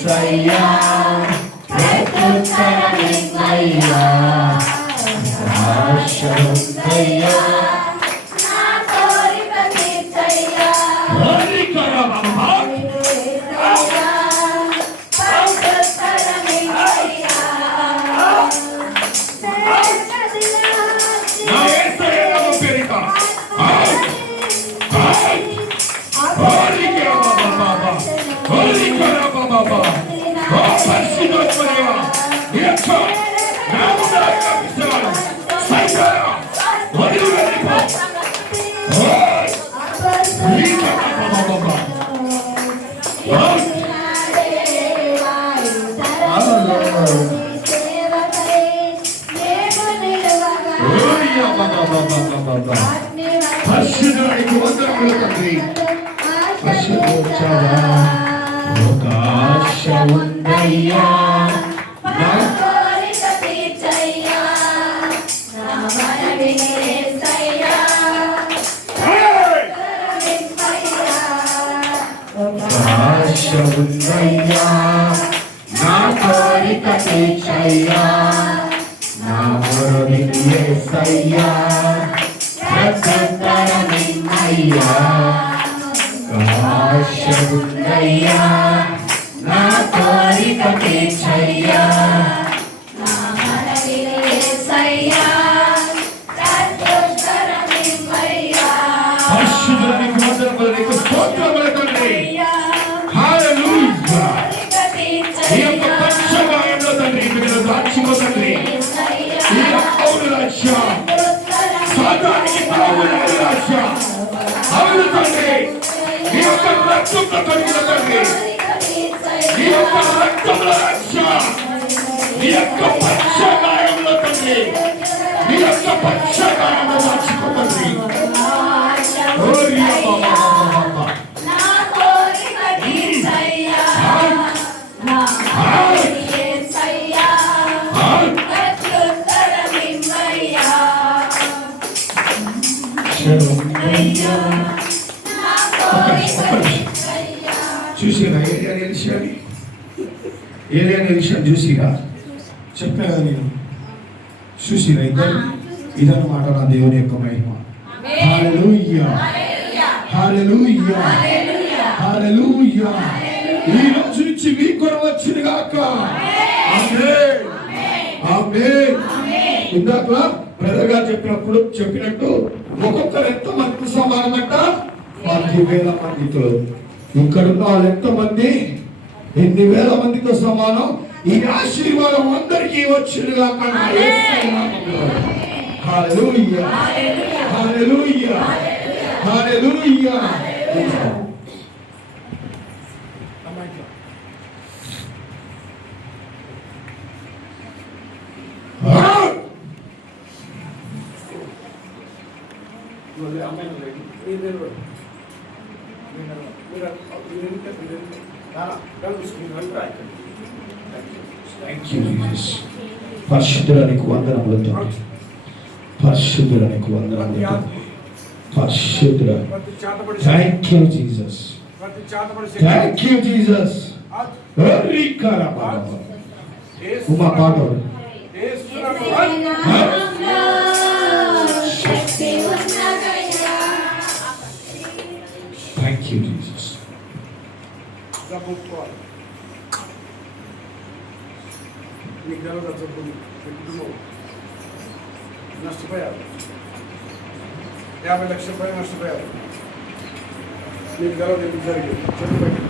యేసయ్యా ప్రత్యుత్తరమివ్వయ్యా ఆశ ఉందయ్యా నా కోరిక తీర్చయ్యా హరికరమమ్మా ప్రత్యుత్తరమివ్వయ్యా నా యేసయ్య నామం పేరిట హరికరమమ్మా ఓ పరిశుద్ధాత్మదేవా నీ యొక్క నామములో విశ్రాంతి సైతానా వదిలిపో పరిశుద్ధానికి వందనములు తండ్రి పరిశుద్ధోత్సవా ఒక ఆశ ఉందయ్యా నా కోరిక తీర్చయ్యా నా మనవి యేసయ్యా ఆశ ఉందయ్యా నా కోరిక తీర్చయ్యా నా మొరని యేసయ్యా ప్రత్యుత్తరమిమ్మయ్యా ఆశ ఉందయ్యా నా కోరిక తీర్చయ్యా నా మనవి యేసయ్యా ప్రత్యుత్తరమివ్వయ్యా పరిశుద్ధునికి వందనములు నీకు స్తోత్రములు తండ్రి హల్లెలూయా ఈ యొక్క పక్షవాయంలో తండ్రి మీరు దాచుకో తండ్రి ఈ అవును రక్ష సాతానికి తావుల రక్ష అవును తండ్రి ఈ యొక్క రక్తంతో తొలగిన తండ్రి ఈ యొక్క రక్తంలో రక్ష ఈ యొక్క పక్షవాయంలో తండ్రి ఈ యొక్క పక్షవాయంలో దాచుకో తండ్రి ఓరియా బాబా బాబా నా కోరిక తీర్చయ్యా నా మనవి యేసయ్యా ప్రత్యుత్తరమివ్వయ్యా నా కోరిక తీర్చయ్యా చూసిరా ఏరియా విషయాన్ని ఏరియా విషయం చూసిరా చెప్పా కదా నేను చూసిరా ఇదన్నమాట నా దేవుని యొక్క మహిమ హల్లెలూయా హల్లెలూయా హల్లెలూయా ఈ రోజు నుంచి మీ కొరకు వచ్చింది గాక ఆమేన్ ఆమేన్ ఇందాక బ్రదర్ గారు చెప్పినట్టు ఒక్కొక్కరు ఎంత మందికి సమానమంట 10,000 మందితో ఇక్కడ ఉన్న వాళ్ళు ఎంతమంది ఎన్ని వేల మందితో సమానం ఈ ఆశీర్వాదం అందరికీ వచ్చింది గాక నా యేసయ్య నామములో హల్లెలూయా హల్లెలూయా హల్లెలూయా పరిశుద్ధులకు వందనములు తండ్రి పరిశుద్ధులకు వందనములు తండ్రి పరిశుద్ధుల thank you Jesus thank you Jesus ఉమా పాడవాలి నామములో శక్తి ఉన్నదయ్యా థ్యాంక్ యూ జీసస్ మీకు తెలవదు చెప్పులు పెట్టుకున్నావు నష్టపోయారు 50 లక్షల రూపాయలు నష్టపోయారు మీకు తెలవదు ఎందుకు జరిగింది చెప్పు పెట్టి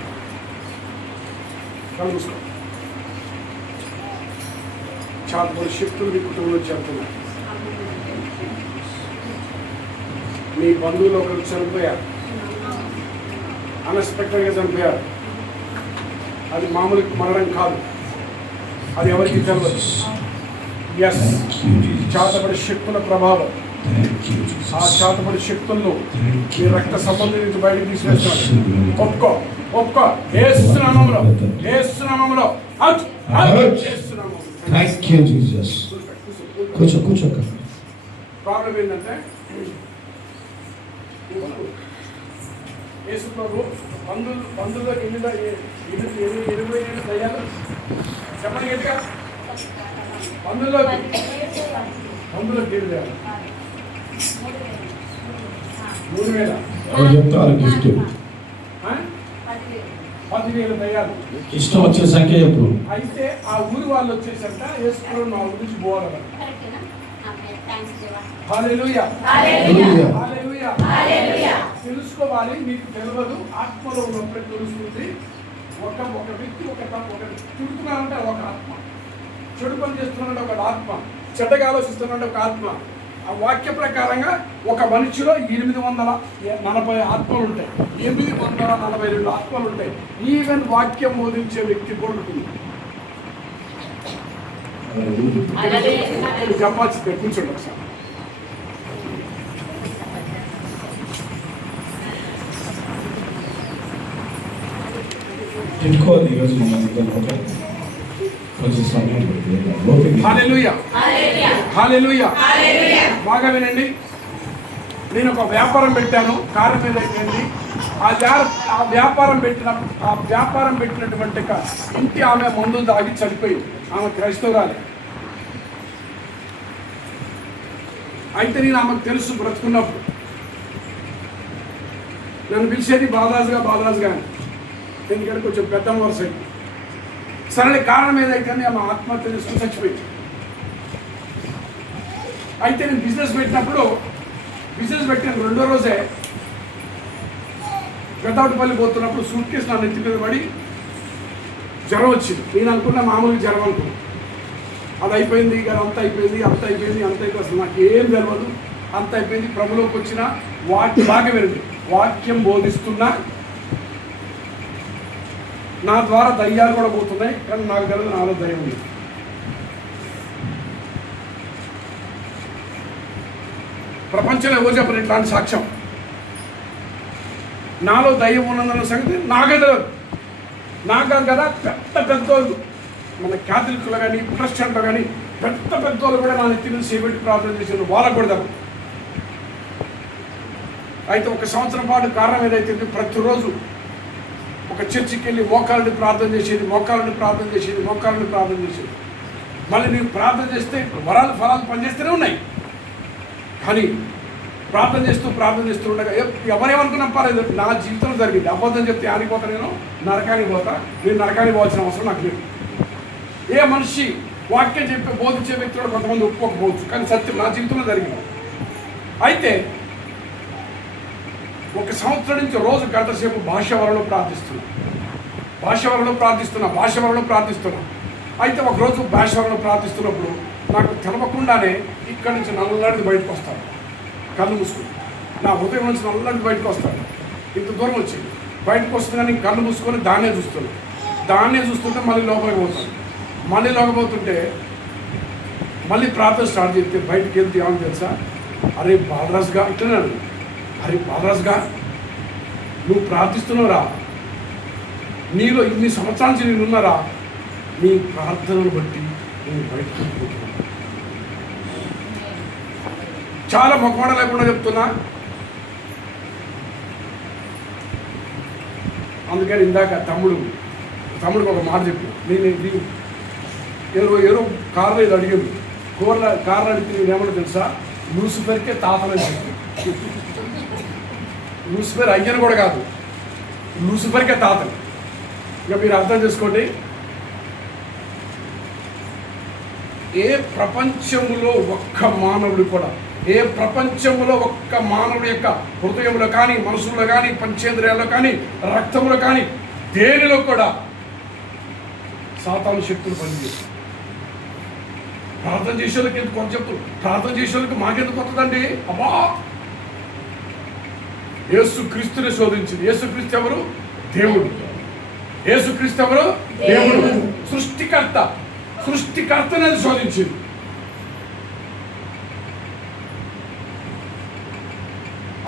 కళ్ళు మూసుకో చాలా కొన్ని శక్తులు మీ కుటుంబంలో చెప్తున్నాయి మీ బంధువులు ఒకరు చనిపోయారు అన్ఎక్స్పెక్టెడ్గా చనిపోయారు అది మామూలు మరణం కాదు అది ఎవరికి తెలియదు ఎస్ చాతపడి శక్తుల ప్రభావం ఆ చాతపడి శక్తులను ఈ రక్త సంబంధం నుంచి బయటకు తీసివేస్తున్నాడు ఒప్పుకో ఒప్పుకో ఏసునామంలో ఏసునామంలో అవుట్ అవుట్ ఏసునామంలో థ్యాంక్ యూ జీసస్ కూర్చో కూర్చో ప్రాబ్లం ఏంటంటే యేసు ప్రభు బంధువులకు 20 ఏళ్ళు గట్టిగా అందులో తీరు 3,000 ఎవరు చెప్తే వాళ్ళకి ఇష్టం 10,000 దయ్యాలు. ఇష్టం వచ్చే సంఖ్య చెప్పు. అయితే ఆ ఊరి వాళ్ళు వచ్చేసంట యేసుప్రభు నా గురించి పోవాలి. హల్లెలూయా హల్లెలూయా. హల్లెలూయా. తెలుసుకోవాలి, మీకు తెలియదు, ఆత్మలో ఉన్నప్పుడే తెలుస్తుంది. ఒక వ్యక్తి ఒక తిరుగుతున్నారంటే ఒక ఆత్మ, చెడు పని చేస్తున్నారంటే ఒక ఆత్మ, చెడ్డగా ఆలోచిస్తున్నారంటే ఒక ఆత్మ. ఆ వాక్య ప్రకారంగా ఒక మనిషిలో 840 ఆత్మలు ఉంటాయి, 842 ఆత్మలు ఉంటాయి. ఈవెన్ వాక్యం బోధించే వ్యక్తి కూడా ఉంటుంది. చెప్పాల్సిందే, కూర్చోండి ఒకసారి. పెట్టుకోవాలి ఈరోజు మనం కొంచెం సమయం పడుతుంది. హల్లెలూయా. హల్లెలూయా. బాగా వినండి. నేను ఒక వ్యాపారం పెట్టాను, కారు మీద అయిపోయింది. ఆ వ్యాపారం పెట్టినటువంటి ఇంటి ఆమె మందు తాగి చనిపోయింది. ఆమె క్రైస్తవురాలే. అయితే నేను ఆమెకు తెలుసు బ్రతుకున్నప్పుడు. నన్ను పిలిచేది బాలరాజుగా అని, ఎందుకంటే కొంచెం పెద్ద వరుస. సరే, కారణం ఏదైతే ఆమె ఆత్మహత్య చేసుకుని చచ్చిపోయింది. అయితే నేను బిజినెస్ పెట్టిన రెండో రోజే గతావటిపల్లి పోతున్నప్పుడు సూట్ కేసు నా నెత్తి మీద పడి జ్వరం వచ్చింది. నేను అనుకున్నా మామూలుగా జ్వరం అనుకున్నా. అది అయిపోయింది, ఇక అంత అయిపోయింది. అసలు నాకు ఏం తెలియదు, అంత అయిపోయింది. ప్రభులోకి వచ్చిన బాగా వినండి, వాక్యం బోధిస్తున్నా, నా ద్వారా దయ్యాలు కూడా పోతున్నాయి, కానీ నాకు తెలియదు నాలో దయ్యం ఉంది. ప్రపంచంలో ఎవరు చెప్పరు ఇట్లాంటి సాక్ష్యం. నాలో దయ్యం ఉన్నదన్న సంగతి నాకే తెలియదు. నాకు కదా పెద్దోళ్ళు, మన క్యాథలిక్లు కానీ ప్రొటెస్టెంట్లు కానీ పెద్దోళ్ళు కూడా నా నెత్తి మీద చేపెట్టి ప్రార్థన చేసిన వాళ్ళకు కూడా తెలియదు. అయితే 1 సంవత్సరం పాటు కారణం ఏదైతే ప్రతిరోజు ఒక చర్చికి వెళ్ళి మోకాళ్ళని ప్రార్థన చేసేది. మళ్ళీ నేను ప్రార్థన చేస్తే ఫలాలు పనిచేస్తూనే ఉన్నాయి. కానీ ప్రార్థన చేస్తూ ఉండగా ఎవరేమనుకున్నా పర్లేదు, నా జీవితంలో జరిగింది. అబద్ధం చెప్తే ఆడిపోతా, నేను నరకానికి పోవాల్సిన అవసరం నాకు లేదు. ఏ మనిషి వాక్యం చెప్పి బోధించే వ్యక్తులు కొంతమంది ఒప్పుకోకపోవచ్చు, కానీ సత్యం నా జీవితంలో జరిగింది. అయితే 1 సంవత్సరం నుంచి రోజు గంట సేపు భాషవరంలో ప్రార్థిస్తున్నా. అయితే ఒకరోజు భాషవరంలో ప్రార్థిస్తున్నప్పుడు నాకు తెలవకుండానే ఇక్కడి నుంచి నల్లడిది బయటకు వస్తాను. కళ్ళు మూసుకుని నా హృదయం నుంచి నల్లడిది బయటకు వస్తాను. ఇంత దూరం వచ్చి బయటకు వస్తుందని కళ్ళు మూసుకొని దాన్నే చూస్తుంటే మళ్ళీ లోపలికి పోతుంటే మళ్ళీ ప్రార్థన స్టార్ట్ చేస్తే బయటకు వెళ్తే ఏమని తెలుసా, అరే బాలరాజుగా నువ్వు ప్రార్థిస్తున్నావురా, నీలో ఇన్ని సంవత్సరాల నుంచి నేను ఉన్నారా, నీ ప్రార్థనలు బట్టి నేను బయటకు వెళ్ళిపోతున్నాను. చాలా మొక్కమాట లేకుండా చెప్తున్నా. అందుకని ఇందాక తమ్ముడికి ఒక మాట చెప్పు. నేను ఏదో కార్లో ఇది అడిగాను, కార్లో అడిగితే నేనేమన్నా తెలుసా, లూసిఫర్కే తాతలని చెప్పి. లూసిఫర్ అయ్యను కూడా కాదు, లూసిఫర్కే తాతలు. ఇక మీరు అర్థం చేసుకోండి. ఏ ప్రపంచంలో ఒక్క మానవుడి యొక్క హృదయంలో కానీ, మనసులో కానీ, పంచేంద్రియాల్లో కానీ, రక్తంలో కానీ, దేనిలో కూడా సాతాను శక్తులు పనిచేస్తాయి. ప్రార్థన చేసేళ్ళకి ఎందుకు కొంచెం చెప్తూ, ప్రార్థన చేసేళ్ళకి మాకెందుకు వస్తుందండి? అబ్బా, యేసుక్రీస్తుని శోధించింది. యేసుక్రీస్తు ఎవరు? దేవుడు. సృష్టికర్తని అది శోధించింది.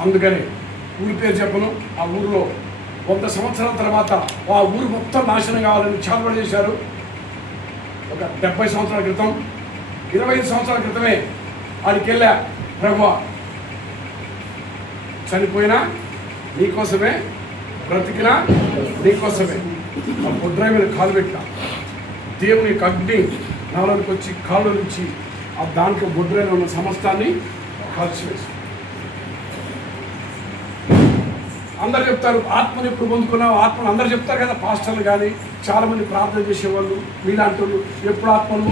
అందుకని ఊరి పేరు చెప్పను. ఆ ఊరిలో 100 సంవత్సరాల తర్వాత ఆ ఊరు మొత్తం నాశనం కావాలని చాలబడి చేశారు. ఒక 70 సంవత్సరాల క్రితం, 25 సంవత్సరాల క్రితమే ఆడికి వెళ్ళా. ప్రభువా, చనిపోయినా నీకోసమే, బ్రతికినా నీకోసమే. ఆ పొద్దున మీద కాలు పెట్టినా, దేవుని యొక్క అగ్ని నాలోనికి వచ్చి కాళ్ళు నుంచి ఆ దాంట్లో బొడ్రైన ఉన్న సమస్తాన్ని కాల్చివేసి. అందరు చెప్తారు ఆత్మను ఎప్పుడు పొందుకున్నావు, ఆత్మను అందరు చెప్తారు కదా, పాస్టర్లు కానీ చాలామంది ప్రార్థన చేసేవాళ్ళు మీలాంటి వాళ్ళు ఎప్పుడు ఆత్మను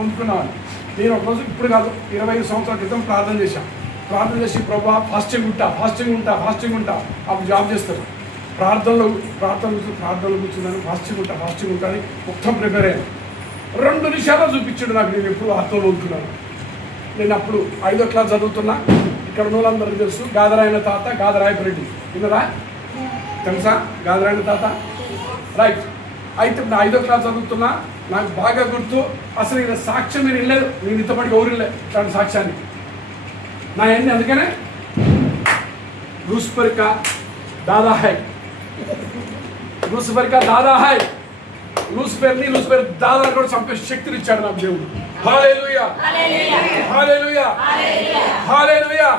పొందుకున్నావు అని. నేను ఒకరోజు ఇప్పుడు కాదు 25 సంవత్సరాల క్రితం ప్రార్థన చేశాను. ప్రార్థన చేసి ప్రభా ఫాస్టింగ్ ఉంటా అప్పుడు జాబ్ చేస్తారు. ప్రార్థనలో కూర్చున్నాను, ఫాస్టింగ్ ఉంటా అని మొత్తం ప్రిపేర్ అయ్యాను. 2 నిమిషాలు చూపించాడు నాకు నేను ఎప్పుడు ఆత్మలో ఉంటున్నాను. నేను అప్పుడు 5వ క్లాస్ చదువుతున్నా. ఇక్కడ ఉన్న వాళ్ళందరికీ తెలుసు గాదరాయన తాత గాదరాయపరెడ్డి విన్నరా, తెలుసా గాదరాయన తాత? రైట్. అయితే నా 5వ క్లాస్ చదువుతున్నా. నాకు బాగా గుర్తు, అసలు ఈయన సాక్ష్యం మీరు వెళ్ళలేదు, నేను ఇంతపాటికి ఊరిలే ఇట్లాంటి సాక్ష్యాన్ని నా ఎన్ని. అందుకనే లూసిఫర్ కా దాదా హై, లూసిఫర్ దాదా కూడా చంపే శక్తిని ఇచ్చాడు నాకు దేవుడు. హల్లెలూయా, హల్లెలూయా, హల్లెలూయా.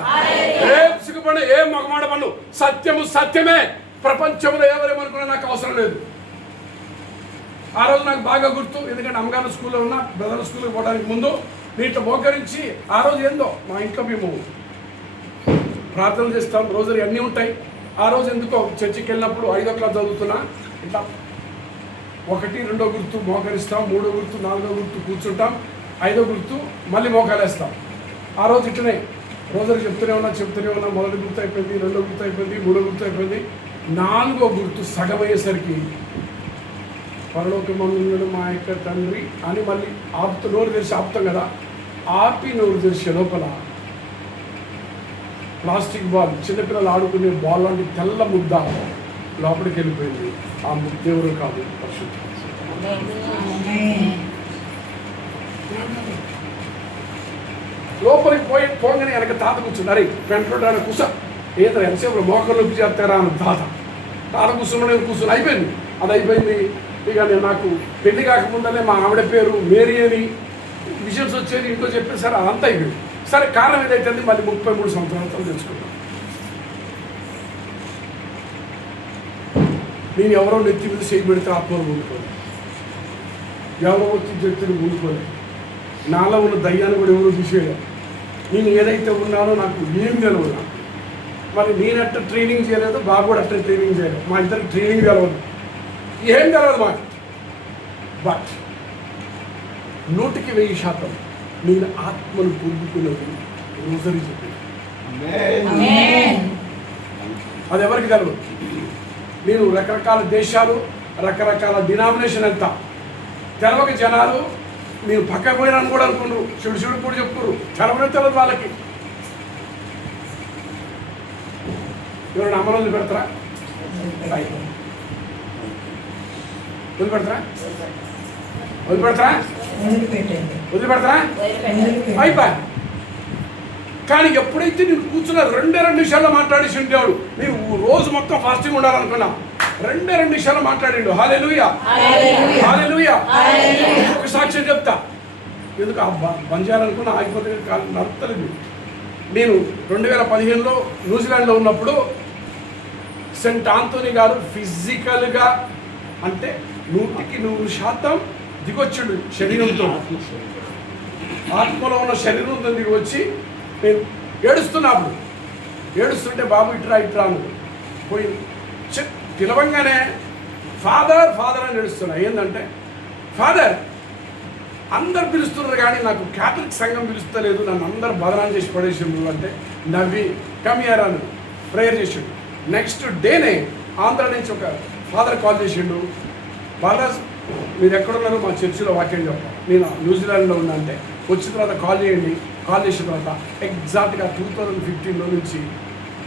ఏం సిగ్గుపడు, ఏం మగమాట పడు, సత్యము సత్యమే. ప్రపంచంలో ఎవరేమనుకున్నా నాకు అవసరం లేదు. ఆ రోజు నాకు బాగా గుర్తు, ఎందుకంటే అమ్మగారు స్కూల్లో ఉన్నా, బ్రదర్ స్కూల్కి పోవడానికి ముందు నీటిలో మోకరించి ఆ రోజు ఏందో మా ఇంట్లో మేము ప్రార్థనలు చేస్తాం, రోజులు అన్నీ ఉంటాయి. ఆ రోజు ఎందుకో చర్చికి వెళ్ళినప్పుడు 5వ క్లాస్ చదువుతున్నా, ఇట్లా 1, 2 గుర్తు మోకరిస్తాం, 3 గుర్తు 4 గుర్తు కూర్చుంటాం, 5వ గుర్తు మళ్ళీ మోకాలేస్తాం. ఆ రోజు ఇట్లనే రోజులు చెప్తూనే ఉన్నా. మొదటి గుర్తు అయిపోయింది, 2వ గుర్తు అయిపోయింది, 3వ గుర్తు అయిపోయింది, 4వ గుర్తు సగం అయ్యేసరికి పరలోకమందున్న మా యొక్క తండ్రి అని మళ్ళీ నోరు తెరిచి ఆపుతాం కదా, ఆపి నోరు తెరిచే లోపల ప్లాస్టిక్ బాల్, చిన్నపిల్లలు ఆడుకునే బాల్ లాంటి తెల్ల ముద్ద లోపలికి వెళ్ళిపోయింది. ఆ ముద్ద ఎవరు కాదు, పరిశుద్ధ. లోపలికి పోగానే వెనక తాత కూర్చున్నారు. వెంటనే కూర్చో ఏదో ఎంతసేపు మోకలు నొప్పి చేస్తారా అని తాత కూర్చుని అయిపోయింది. అది అయిపోయింది. ఇక నేను నాకు పెళ్లి కాకముందనే మా ఆవిడ పేరు మేరీ అని విషన్స్ వచ్చేది, ఇంట్లో చెప్పేది. సరే అదంతా అయిపోయింది. సరే కారణం ఏదైతే మళ్ళీ 33 సంవత్సరాలతో తెలుసుకున్నాను. నేను ఎవరో నెత్తి మీద చేయి పెడితే ఆత్మను ఊరుకోలేదు, ఎవరో వచ్చి వ్యక్తిని ఊరుకోలేదు, నాలో ఉన్న దయ్యాన్ని కూడా ఎవరో తీసేయాలి. నేను ఏదైతే ఉన్నానో నాకు ఏం తెలియదు. మరి నేను అట్ట ట్రైనింగ్ చేయలేదు, బాబు కూడా అట్ట ట్రైనింగ్ చేయలేదు. మా ఇద్దరికి ట్రైనింగ్ తెలవదు, ఏం తెలియదు మాకు. బట్ 100% నేను ఆత్మను పొందుకున్నది రోజరీ చెప్పింది. అది ఎవరికి తెలియదు. నేను రకరకాల దేశాలు, రకరకాల డినామినేషన్ ఎంత తెలవక జనాలు నేను పక్కకు పోయినాను కూడా అనుకున్నారు. శివుడు కూడా చెప్తున్నారు, తెలవనే తెలియదు వాళ్ళకి. ఎవరైనా అమ్మలు పెడతారా? వదిలిపెడతారా? అయిపోయా. కానీ ఎప్పుడైతే నేను కూర్చున్నా 2 నిమిషాల్లో మాట్లాడేసి ఉండేవాడు. నేను రోజు మొత్తం ఫాస్టింగ్ ఉండాలనుకున్నా, 2 నిమిషాల్లో మాట్లాడిండు. హల్లెలూయా, హల్లెలూయా. ఒక సాక్ష్యం చెప్తా, ఎందుకు బంద్ చేయాలనుకున్నా, ఆగిపోతే నడతలేదు. నేను 2015లో న్యూజిలాండ్లో ఉన్నప్పుడు సెంట్ ఆంథోనీ గారు ఫిజికల్గా అంటే 100% దిగొచ్చాడు శరీరంతో. ఆత్మలో ఉన్న శరీరంతో దిగి వచ్చి నేను ఏడుస్తుంటే బాబు ఇట్రా అని పోయి పిలవంగానే ఫాదర్ అని ఏడుస్తున్నా. ఏంటంటే ఫాదర్ అందరు పిలుస్తున్నారు కానీ నాకు క్యాథలిక్ సంఘం పిలుస్తలేదు, నన్ను అందరు బదనాలు చేసి పడేసిండు అంటే నవ్వి కమియర్ అని ప్రేయర్ చేసిండు. నెక్స్ట్ డేనే ఆంధ్ర నుంచి ఒక ఫాదర్ కాల్ చేసిండు, బాలాజ్ మీరు ఎక్కడున్నారు, మా చర్చిలో వాక్యం చెప్పాలి, నేను న్యూజిలాండ్లో ఉన్నా అంటే వచ్చిన తర్వాత కాల్ చేయండి. కాల్ చేసిన తర్వాత ఎగ్జాక్ట్గా 2015లో నుంచి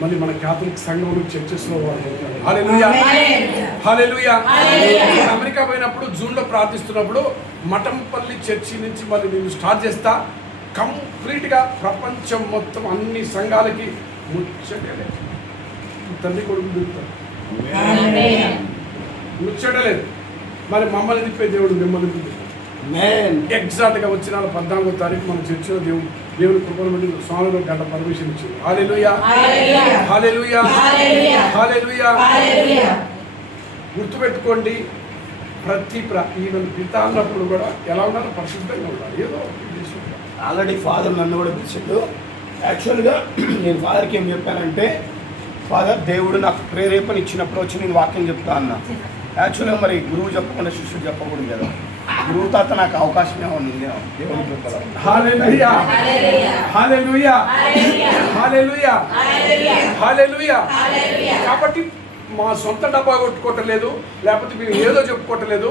మళ్ళీ మన క్యాథలిక్ సంఘం నుంచి చర్చెస్లో హల్లెలూయా, హల్లెలూయా. అమెరికా పోయినప్పుడు జూన్లో ప్రార్థిస్తున్నప్పుడు మఠంపల్లి చర్చి నుంచి మళ్ళీ నేను స్టార్ట్ చేస్తా. కంప్లీట్గా ప్రపంచం మొత్తం అన్ని సంఘాలకి ముచ్చటలేదు, తల్లి కొడుకు దిగుతారు, ముచ్చటలేదు. మరి మమ్మల్ని తిప్పే దేవుడు మిమ్మల్ని తిప్పే. ఎగ్జాక్ట్గా వచ్చిన 14వ తారీఖు మన చర్చిలో దేవుని కృపను బట్టి స్వామిలో గంట పర్మిషన్ ఇచ్చింది. హల్లెలూయా, హల్లెలూయా, హల్లెలూయా. గుర్తుపెట్టుకోండి, ఈవెన్ పిత అన్నప్పుడు కూడా ఎలా ఉండాలి? పరిశుద్ధంగా ఉండాలి. ఏదో ఆల్రెడీ ఫాదర్ నన్ను కూడా పిలిచిండు. యాక్చువల్గా నేను ఫాదర్కి ఏం చెప్పానంటే, ఫాదర్ దేవుడు నాకు ప్రేరేపణ ఇచ్చినప్పుడు వచ్చి నేను వాక్యం చెప్తా అన్న. యాక్చువల్గా మరి గురువు చెప్పకుండా శిష్యుడు చెప్పకూడదు కదా. గురువు తాత నాకు అవకాశం ఏమన్నా దేవుడికి చెప్పగలం. హల్లెలూయా, హల్లెలూయా, హల్లెలూయా, హల్లెలూయా. కాబట్టి మా సొంత డబ్బా కొట్టుకోవట్లేదు, లేకపోతే మేము ఏదో చెప్పుకోవట్లేదు.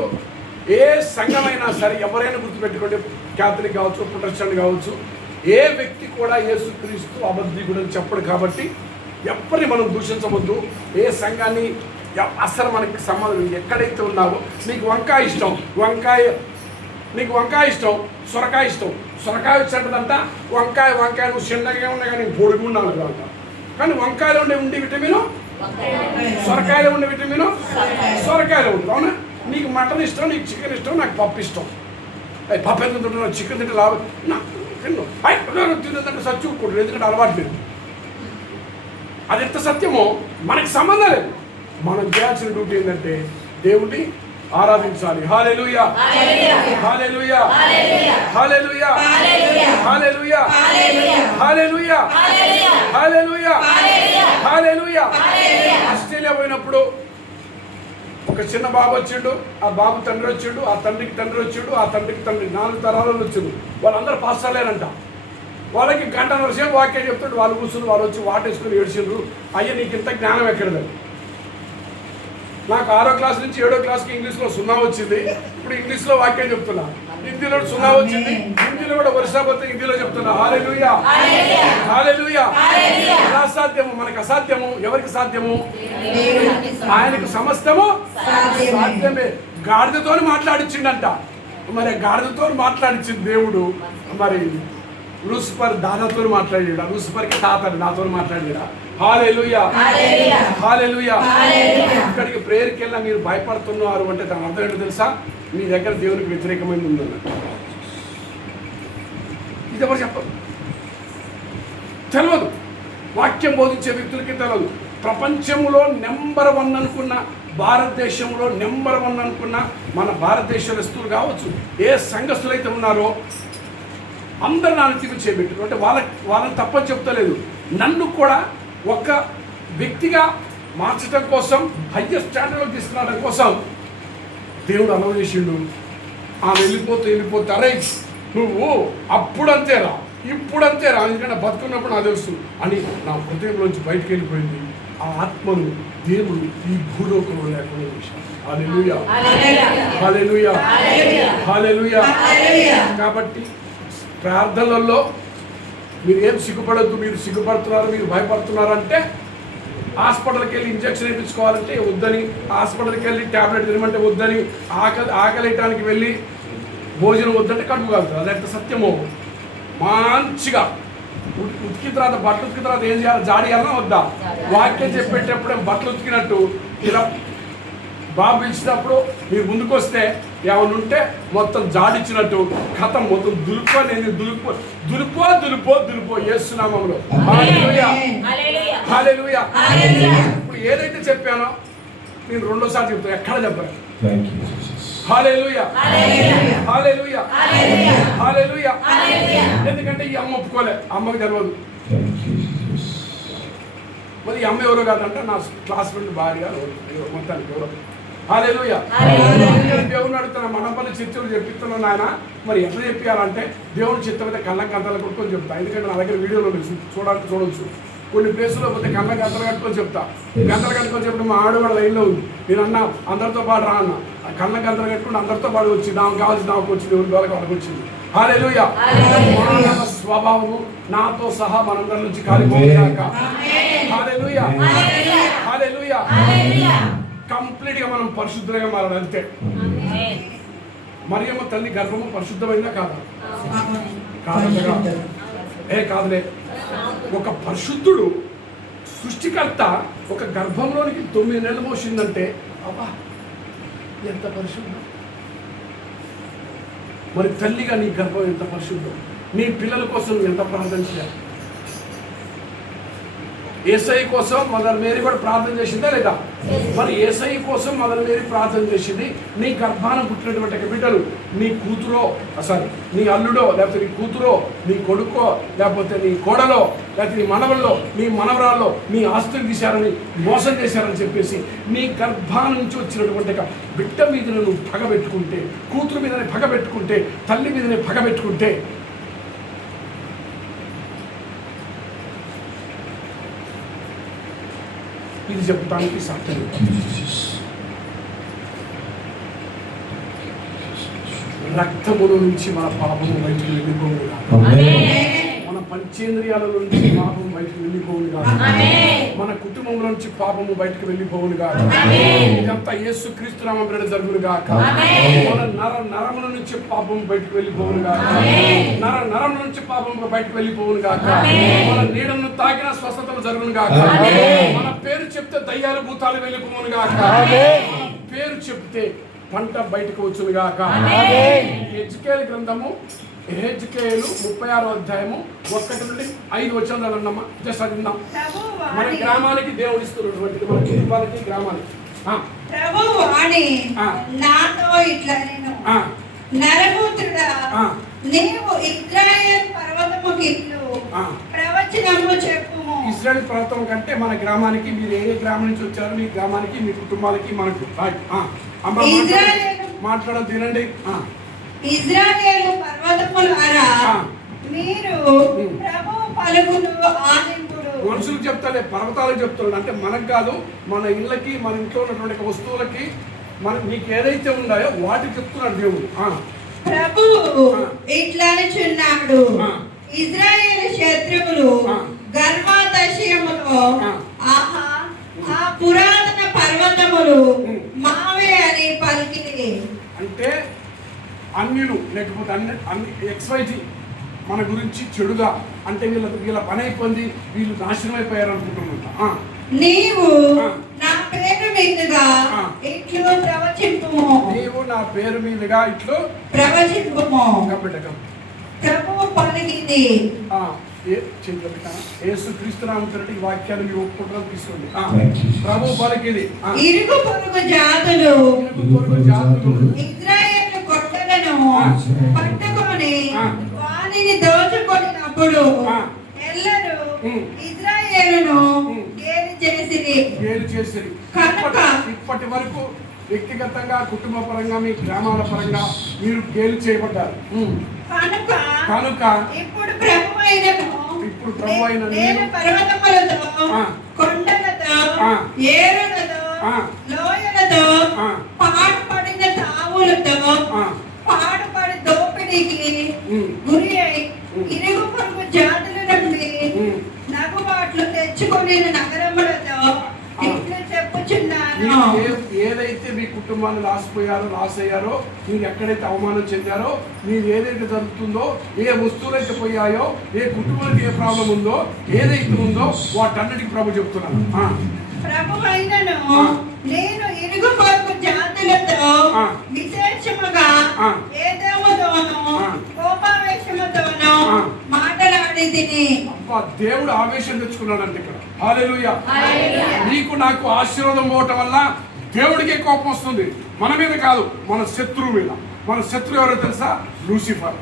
ఏ సంఘమైనా సరే ఎవరైనా గుర్తుపెట్టుకోండి, క్యాథలిక్ కావచ్చు, ప్రొటెస్టెంట్ కావచ్చు, ఏ వ్యక్తి కూడా యేసుక్రీస్తు అబద్ధికుడు అని చెప్పడు. కాబట్టి ఎవరిని మనం దూషించవద్దు. ఏ సంఘాన్ని అసలు మనకి సంబంధం. ఎక్కడైతే ఉన్నావో నీకు వంకాయ ఇష్టం, నీకు వంకాయ ఇష్టం, సొరకాయ ఇష్టం. సొరకాయ వచ్చేటంట వంకాయ నువ్వు చిన్నగా ఉన్నా కానీ పొడుగున్నాను అంట. కానీ వంకాయలో ఉండే విటమిన్, సొరకాయలో ఉండే విటమిన్ సొరకాయలో ఉంటుంది. అవునా? నీకు మటన్ ఇష్టం, నీకు చికెన్ ఇష్టం, నాకు పప్పు ఇష్టం. పప్పు ఎంత తింటున్నావు? చికెన్ తింటే లాభం తింటుందంటే సచ్చుకోకూడదు, ఎందుకంటే అలవాటు లేదు. అది ఎంత సత్యమో మనకి సంబంధం లేదు. మనం చేయాల్సిన డ్యూటీ ఏంటంటే దేవుడిని ఆరాధించాలి. హల్లెలూయా, హల్లెలూయా, హల్లెలూయా, హల్లెలూయా, హల్లెలూయా, హల్లెలూయా, హల్లెలూయా. ఆస్ట్రేలియా పోయినప్పుడు ఒక చిన్న బాబు వచ్చిండు, ఆ బాబు తండ్రి వచ్చిండు, ఆ తండ్రికి తండ్రి వచ్చిండు, ఆ తండ్రికి తండ్రి 4 తరాలలో వచ్చిండు. వాళ్ళందరూ పాస్టర్లేనంట. వాళ్ళకి గంటన్నర సేపు వాక్యం చెప్తుంటే వాళ్ళు కూర్చుని వాళ్ళు వచ్చి వాటేసుకుని ఏడ్చిండ్రు. అయ్యా నీకు ఇంత జ్ఞానం ఎక్కడదని. నాకు 6వ క్లాస్ నుంచి 7వ క్లాస్కి ఇంగ్లీష్లో 0 వచ్చింది. ఇప్పుడు ఇంగ్లీష్లో వాక్యం చెప్తున్నా. హిందీలో 0 వచ్చింది. హిందీలో కూడా వరుసపోతే హిందీలో చెప్తున్నా. హల్లెలూయా, హల్లెలూయా. ఎలా సాధ్యము? మనకు అసాధ్యము. ఎవరికి సాధ్యము? ఆయనకు సమస్తము సాధ్యమే. గాడిదతో మాట్లాడిచ్చిండంట. మరి గాడిదతో మాట్లాడిచ్చింది దేవుడు. మరి లూసిఫర్ దాదాతో మాట్లాడాడు. లూసిఫర్కి తాతడు నాతో మాట్లాడాడా? హల్లెలూయా, హల్లెలూయా. ఇక్కడికి ప్రేయర్కి వెళ్ళినా మీరు భయపడుతున్నారు అంటే దాని అర్థం ఏంటో తెలుసా? మీ దగ్గర దేవునికి వ్యతిరేకమైన ఉందన్నట్టు. ఇది ఎవరు చెప్పరు, తెలియదు. వాక్యం బోధించే వ్యక్తులకి తెలియదు. ప్రపంచంలో నెంబర్ 1 అనుకున్న, భారతదేశంలో నెంబర్ 1 అనుకున్న మన భారతదేశస్తులు కావచ్చు, ఏ సంఘస్థులు అయితే ఉన్నారో అందరు నా నెత్తికి చేపెట్టారు. అంటే వాళ్ళని తప్పని చెప్తలేదు. నన్ను కూడా ఒక వ్యక్తిగా మార్చడం కోసం, హయ్యర్ స్టాండర్డ్లో తీసుకురావడం కోసం దేవుడు అలవ చేసిండు. ఆమె వెళ్ళిపోతే అరే నువ్వు అప్పుడంతేరా ఇప్పుడంతేరా, ఎందుకంటే బతుకున్నప్పుడు నాకు తెలుసు అని నా హృదయంలోంచి బయటకు వెళ్ళిపోయింది. ఆ ఆత్మను దేవుడు ఈ భూలోకంలో లేకుండా చేశాడు. హల్లెలూయా, హల్లెలూయా, హల్లెలూయా. కాబట్టి ప్రార్థనలలో మీరు ఏం సిగ్గుపడద్దు. మీరు సిగ్గుపడుతున్నారు, మీరు భయపడుతున్నారంటే హాస్పిటల్కి వెళ్ళి ఇంజక్షన్ వేయించుకోవాలంటే వద్దని, హాస్పిటల్కి వెళ్ళి ట్యాబ్లెట్ తినమంటే వద్దని, ఆకలియటానికి వెళ్ళి భోజనం వద్దంటే కడుపు కాదు. అది ఎంత సత్యమో. మంచిగా ఉతికిన తర్వాత బట్టలు ఉతికిన తర్వాత ఏం చేయాలి? జాడియాలన్నా వద్దా? వాక్యం చెప్పేటప్పుడే బట్టలు ఉతికినట్టు ఇలా బాబు పిలిచినప్పుడు మీరు ముందుకు వస్తే ఏమైనా ఉంటే మొత్తం జాడిచ్చినట్టు కథం మొత్తం దులుపో. నేను దులుపో యేసునామములో. హల్లెలూయా, హల్లెలూయా. ఇప్పుడు ఏదైతే చెప్పానో నేను 2వ సారి చెప్తాను, ఎక్కడ చెప్పాను. హల్లెలూయా, హల్లెలూయా, హల్లెలూయా. ఎందుకంటే ఈ అమ్మ ఒప్పుకోలే, అమ్మకి తెలియదు. మరి ఈ అమ్మ ఎవరో కాదంటే నా క్లాస్మేట్ భార్య మొత్తానికి ఎవరో. హల్లెలూయా. దేవుని అడుగుతున్నా, మనపల్లి చిత్తూరు చెప్పిస్తున్నాను నాయన. మరి ఎట్లా చెప్పాలంటే దేవుని చిత్తం అయితే కళ్ళ గంటలు కొట్టుకొని చెప్తా. ఎందుకంటే నా దగ్గర వీడియోలో చూడొచ్చు. కొన్ని ప్లేసుల్లో పోతే కళ్ళ గంటలు కట్టుకొని చెప్తా. గంటలు కట్టుకొని చెప్పడం మా ఆడవాళ్ళ లైన్లో ఉంది. నేను అన్నా అందరితో పాటు రా అన్న. కళ్ళ గంటలు కట్టుకుని అందరితో పాటు వచ్చింది. నాకు కావాల్సి నాకు వచ్చింది, ఎవరి వాళ్ళకి వాళ్ళకి వచ్చింది. హల్లెలూయా. మానవ స్వభావము నాతో సహా మనందరి నుంచి కాలిపోయాక. హల్లెలూయా, హల్లెలూయా. కంప్లీట్గా మనం పరిశుద్ధంగా మారాలి అంతే. మరియమ్మ తల్లి గర్భము పరిశుద్ధమైందా కాదా? కాదులే. ఒక పరిశుద్ధుడు సృష్టికర్త ఒక గర్భంలోనికి 9 నెలలు మోసిందంటే అబ్బా ఎంత పరిశుద్ధం. మరి తల్లిగా నీ గర్భం ఎంత పరిశుద్ధం. నీ పిల్లల కోసం ఎంత ప్రార్థన చేయాలి. యేసయ్య కోసం మదర్ మేరీ కూడా ప్రార్థన చేసిందా లేదా? మరి యేసయ్య కోసం మదర్ మేరీ ప్రార్థన చేసింది. నీ గర్భాన పుట్టినటువంటి బిడ్డలు నీ కూతురో సారీ నీ అల్లుడో లేకపోతే నీ కూతురో నీ కొడుకో లేకపోతే నీ కోడలో లేకపోతే నీ మనవల్లో నీ మనవరాల్లో నీ ఆస్తులు తీశారని మోసం చేశారని చెప్పేసి నీ గర్భాన నుంచి వచ్చినటువంటి బిడ్డ మీద నువ్వు పగ పెట్టుకుంటే, కూతురు మీదనే పగ పెట్టుకుంటే, తల్లి మీదనే పగ పెట్టుకుంటే ఇది చెప్పడానికి సాధ్యం. రక్తముల నుంచి మన పాపము బయటకు వెళ్ళిపోవుగా, మన పంచేంద్రియాల నుంచి పాపము బయటకు వెళ్ళిపోవుగా, మన కుటుంబంలో నుంచి పాపము బయటకు వెళ్ళిపోవుగా. ఇదంతా యేసుక్రీస్తు నామమున జరుగునుగా. మన నరముల నుంచి పాపము బయటకు వెళ్ళిపోవుగా, నరముల నుంచి పాపము బయటకు వెళ్ళిపోవుగా. మన నీడను తాకిన స్వస్థతలు జరుగునుగా. మన పేరు చెప్తే దయ్యాలు భూతాలు వెళ్ళిపోవునుగా. మన పేరు చెప్తే పంట బయటకు వచ్చునుగాక. హెజ్కేలు గ్రంథము హెజ్కేలు 36వ అధ్యాయము 1 నుండి 5 వచనాలు అన్నమ్మా. జస్ట్ చదివిద్దాం. మన గ్రామానికి దేవుడు ఇస్తున్నటువంటిది, మన కుటుంబాలకి గ్రామానికి. ప్రభువు వాణి నాతో ఇట్లా నేను నరపుత్రుడా, నీవు ఇశ్రాయేలు పర్వతముకి ఇట్లు ప్రవచనము చెప్పుము. ఇశ్రాయేలు పర్వతం కంటే మన గ్రామానికి, మీరు ఏ గ్రామం నుంచి వచ్చారు, మీ గ్రామానికి, మీ కుటుంబాలకి, మనకు మాట్లాడడం తినండి. ఇశ్రాయేలు పర్వతములారా, మీరు ప్రభువు పలుకును ఆలింపుడు. మనుషులకు చెప్తాడే, పర్వతాలకు చెప్తున్నాడు. అంటే మనకు కాదు, మన ఇళ్ళకి, మన ఇంట్లో ఉన్నటువంటి వస్తువులకి, మీకు ఏదైతే ఉన్నాయో వాటికి చెప్తున్నాడు దేవుడు. ప్రభువు ఇట్లనుచున్నాడు, ఇశ్రాయేలు శత్రువులు గర్వాతిశయముతో ఆహా ఆ పురాతన పర్వతములు మావే అని పలికిరి. అంటే అన్యులు లేకపోతే అన్ని XYZ మన గురించి చెడుగా, అంటే వీళ్ళ పని అయిపోయింది, వీళ్ళు నాశనం అయిపోయారు అనుకుంటున్నా. నీవు నా పేరు మీదుగా ఇట్లు ప్రవచింపుము. నీవు నా పేరు మీదుగా ఇట్లు ప్రవచింపుము. ప్రభువు పలికింది. యేసుక్రీస్తు నామమున ఈ వాక్యాన్ని మీ ఒప్పుకుంటాం తీసుకోండి. ప్రభు పలికింది. ఇరుగు పొరుగు జాతులు ఇశ్రాయేలు కొట్టలను పట్టుకొని వానిని దోచుకొనినప్పుడు ఎల్లరూ ఇశ్రాయేలును గేలి చేసిరి. ఇప్పటి వరకు వ్యక్తిగతంగా, కుటుంబ పరంగా, మీ గ్రామాల పరంగా మీరు గేలి చేయబడ్డారు. కనుక ఇప్పుడు ప్రభు అయిన నేను పర్వతములతో, కొండలతో, ఏరులతో, లోయలతో, పాడుపడిన తావులతో, పాడుపడి దోపిడీకి గురి అయి ఇరుగు పొరుగు జాతుల నుండి నగుబాట్లు తెచ్చుకొని నగరములతో ఇట్లు చెప్పుచున్నాను. ఏదైతే మీ కుటుంబాన్ని లాస్ అయ్యారో, మీరు ఎక్కడైతే అవమానం చెందారో, మీరు ఏదైతే జరుగుతుందో, ఏ వస్తువులైతే పోయాయో, ఏ కుటుంబానికి ఏ ప్రాబ్లం ఉందో, ఏదైతే ఉందో వాటన్నిటికి ప్రభు చెప్తున్నాను. ప్రభు అయినను నేను ఇరుగు పొరుగు జాతులతో విశేషముగా ఏదోమతోనూ కోపావేశముతోనూ మాట్లాడితిని. దేవుడు ఆవేశం తెచ్చుకున్నాడంటే ఇక్కడ. హల్లెలూయా. నీకు నాకు ఆశీర్వాదం పోవటం వల్ల దేవుడికి కోపం వస్తుంది, మన మీద కాదు, మన శత్రువు మీద. మన శత్రువు ఎవరో తెలుసా? లూసిఫర్.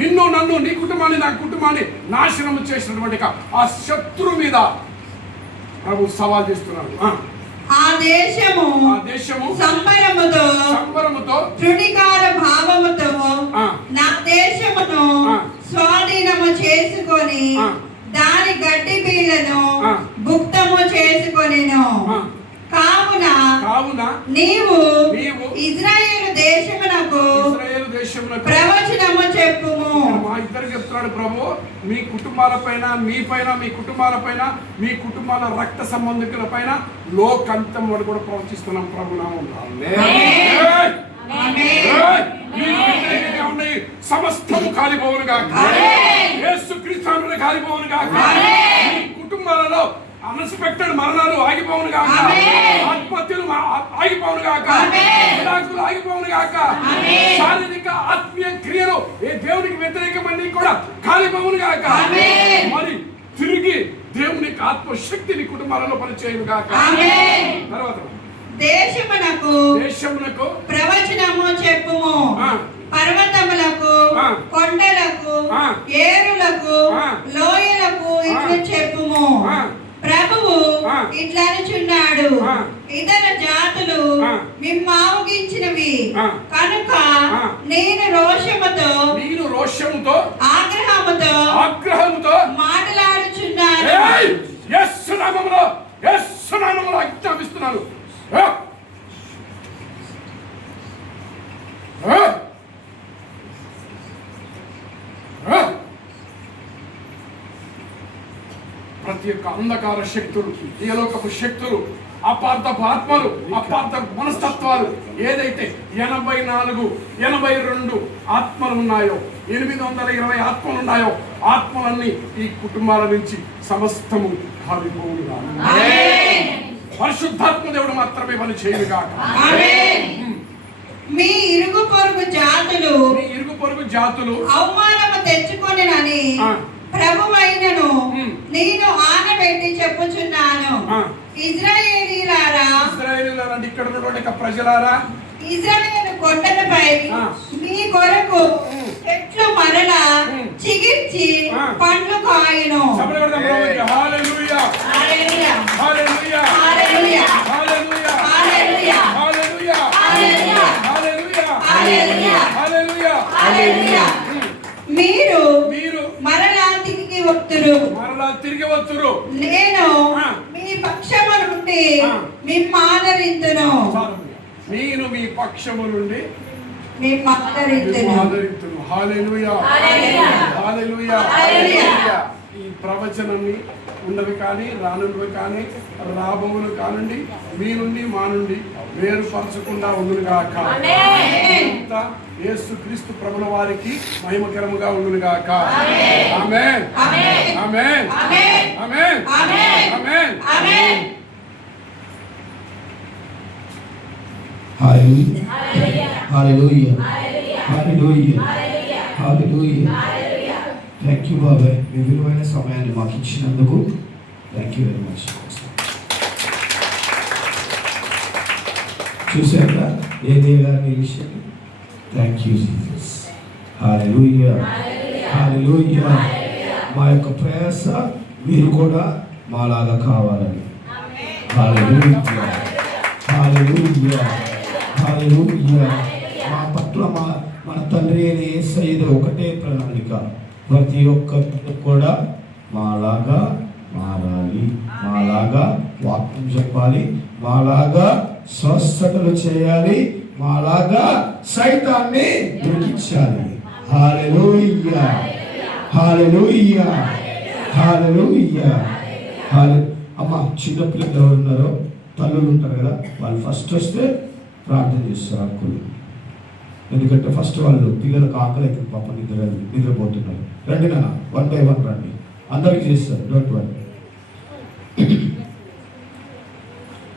నిన్ను, నన్ను, నీ కుటుంబాన్ని, నా కుటుంబాన్ని నాశనం చేసినటువంటి ఆ శత్రువు మీద ప్రభు సవాల్ చేస్తున్నాడు. ఆ దేశము సంబరముతో తృణీకార భావముతో నా దేశమును స్వాధీనము చేసుకొని దాని గడ్డి బీళ్లను గుప్తము చేసుకొనెను. కావున నీవు ఇశ్రాయేలు దేశమునకు ప్రవచనము చెప్పుము. మా ఇద్దరు చెప్తున్నాడు ప్రభు, మీ కుటుంబాలపైన, మీపైన, మీ కుటుంబాలపైన, మీ కుటుంబాల రక్త సంబంధికుల పైన లోకంతం వాడు కూడా ప్రవచిస్తున్నాం ప్రభు నామములో. సమస్తము కాలిపోవునుగా, యేసుక్రీస్తు నామమున కాలిపోవునుగా. కుటుంబాలలో అన్ఎక్స్పెక్టెడ్ మరణాలు ఆగిపోవునుగా, ఆత్మహత్యలు ఆగిపోవునుగా, విడాకులు ఆగిపోవునుగా, శారీరక ఆత్మీయ క్రియలు ఏ దేవునికి వ్యతిరేకమని కూడా కాలిపోవునుగా. మరి తిరిగి దేవుడు ఆత్మశక్తిని కుటుంబాలలో పనిచేయను గాక. ఆమేన్. తర్వాత దేశమునకు ప్రవచనము చెప్పుము. పర్వతములకు, కొండలకు, ఏరులకు, లోయలకు ఇట్లు చెప్పుము. ప్రభువు ఇట్లనుచున్నాడు, ఇతర జాతులు మిమ్మావగించినవి కనుక నేను రోషముతో ఆగ్రహముతో మాట్లాడుచున్నాను. యేసు నామములో ఆజ్ఞాపిస్తున్నాను. ప్రతి ఒక్క అంధకార శక్తులు, ఈలోకపు శక్తులు, అపార్థపు ఆత్మలు, అపార్థపు మనస్తత్వాలు ఏదైతే 84, 82 ఆత్మలు ఉన్నాయో, 820 ఆత్మలు ఉన్నాయో, ఆత్మలన్నీ ఈ కుటుంబాల నుంచి సమస్తము కాలిపోవుగా. పరిశుద్ధాత్మ దేవుడు మాత్రమే పని చేయను కాక. మీ ఇరుగు పొరుగు జాతులు అవమానము తెచ్చుకొనినని ప్రభువైనను నేను ఆనబెట్టి చెప్పుచున్నాను. ఇశ్రాయేలీయులారా, ఇక్కడ ఉన్నటువంటి ప్రజలారా, ఇశ్రాయేలు కొండలపై మీ కొరకు చెట్లు మరలా చిగిర్చి పండ్లు కాయును. హల్లెలూయా, హల్లెలూయా, హల్లెలూయా, హల్లెలూయా, హల్లెలూయా, హల్లెలూయా, హల్లెలూయా, హల్లెలూయా, హల్లెలూయా, హల్లెలూయా, హల్లెలూయా, హల్లెలూయా. మీరు మరలా తిరిగి వత్తురు. నేను మీ పక్షము నుండి మిమ్ము ఆదరింతును. నేను మీ పక్షము నుండి ఆదరింతును. హల్లెలూయా, హల్లెలూయా, హల్లెలూయా. ఈ ప్రవచనాన్ని ఉన్నవి కానీ రానున్నవి కానీ రాబోవులు కానండి మీ నుండి మా నుండి వేరుపరచకుండా ఉండునుగాక. యేసు క్రీస్తు ప్రభుల వారికి మహిమకరముగా ఉండునుగాక. ఆమేన్, ఆమేన్, ఆమేన్, ఆమేన్, ఆమేన్, ఆమేన్. హల్లెలూయా, హల్లెలూయా, హల్లెలూయా, హల్లెలూయా. థ్యాంక్ యూ బాబాయ్, మీ విలువైన సమయాన్ని మాకు ఇచ్చినందుకు థ్యాంక్ యూ వెరీ మచ్. చూసారా ఏదే గారి విషయం. Thank you Jesus. Hallelujah, hallelujah. మా యొక్క ప్రయాస మీరు కూడా మాలాగా కావాలని. హల్లెలూయా, హల్లెలూయా, హల్లెలూయా. మా పట్ల మన తండ్రి అయిన యేసయ్యది ఒకటే ప్రణాళిక, ప్రతి ఒక్కరు కూడా మాలాగా మారాలి, మాలాగా వాక్యం చెప్పాలి, మాలాగా స్వస్థతలు చేయాలి, మాలాగా సైతాన్ని దొరికించాలి. హల్లెలూయా, హల్లెలూయా, హల్లెలూయా. అమ్మ చిన్నపిల్లలు ఎవరు ఉన్నారో తల్లులు ఉంటారు కదా, వాళ్ళు ఫస్ట్ వస్తే ప్రార్థన చేస్తారు అంకులు. ఎందుకంటే ఫస్ట్ వాళ్ళు పిల్లలకు ఆకలి అయితే పాప నిద్రపోతున్నారు. రండి నాన్న, 1 by 1 రండి, అందరికి చేస్తారు. Don't worry.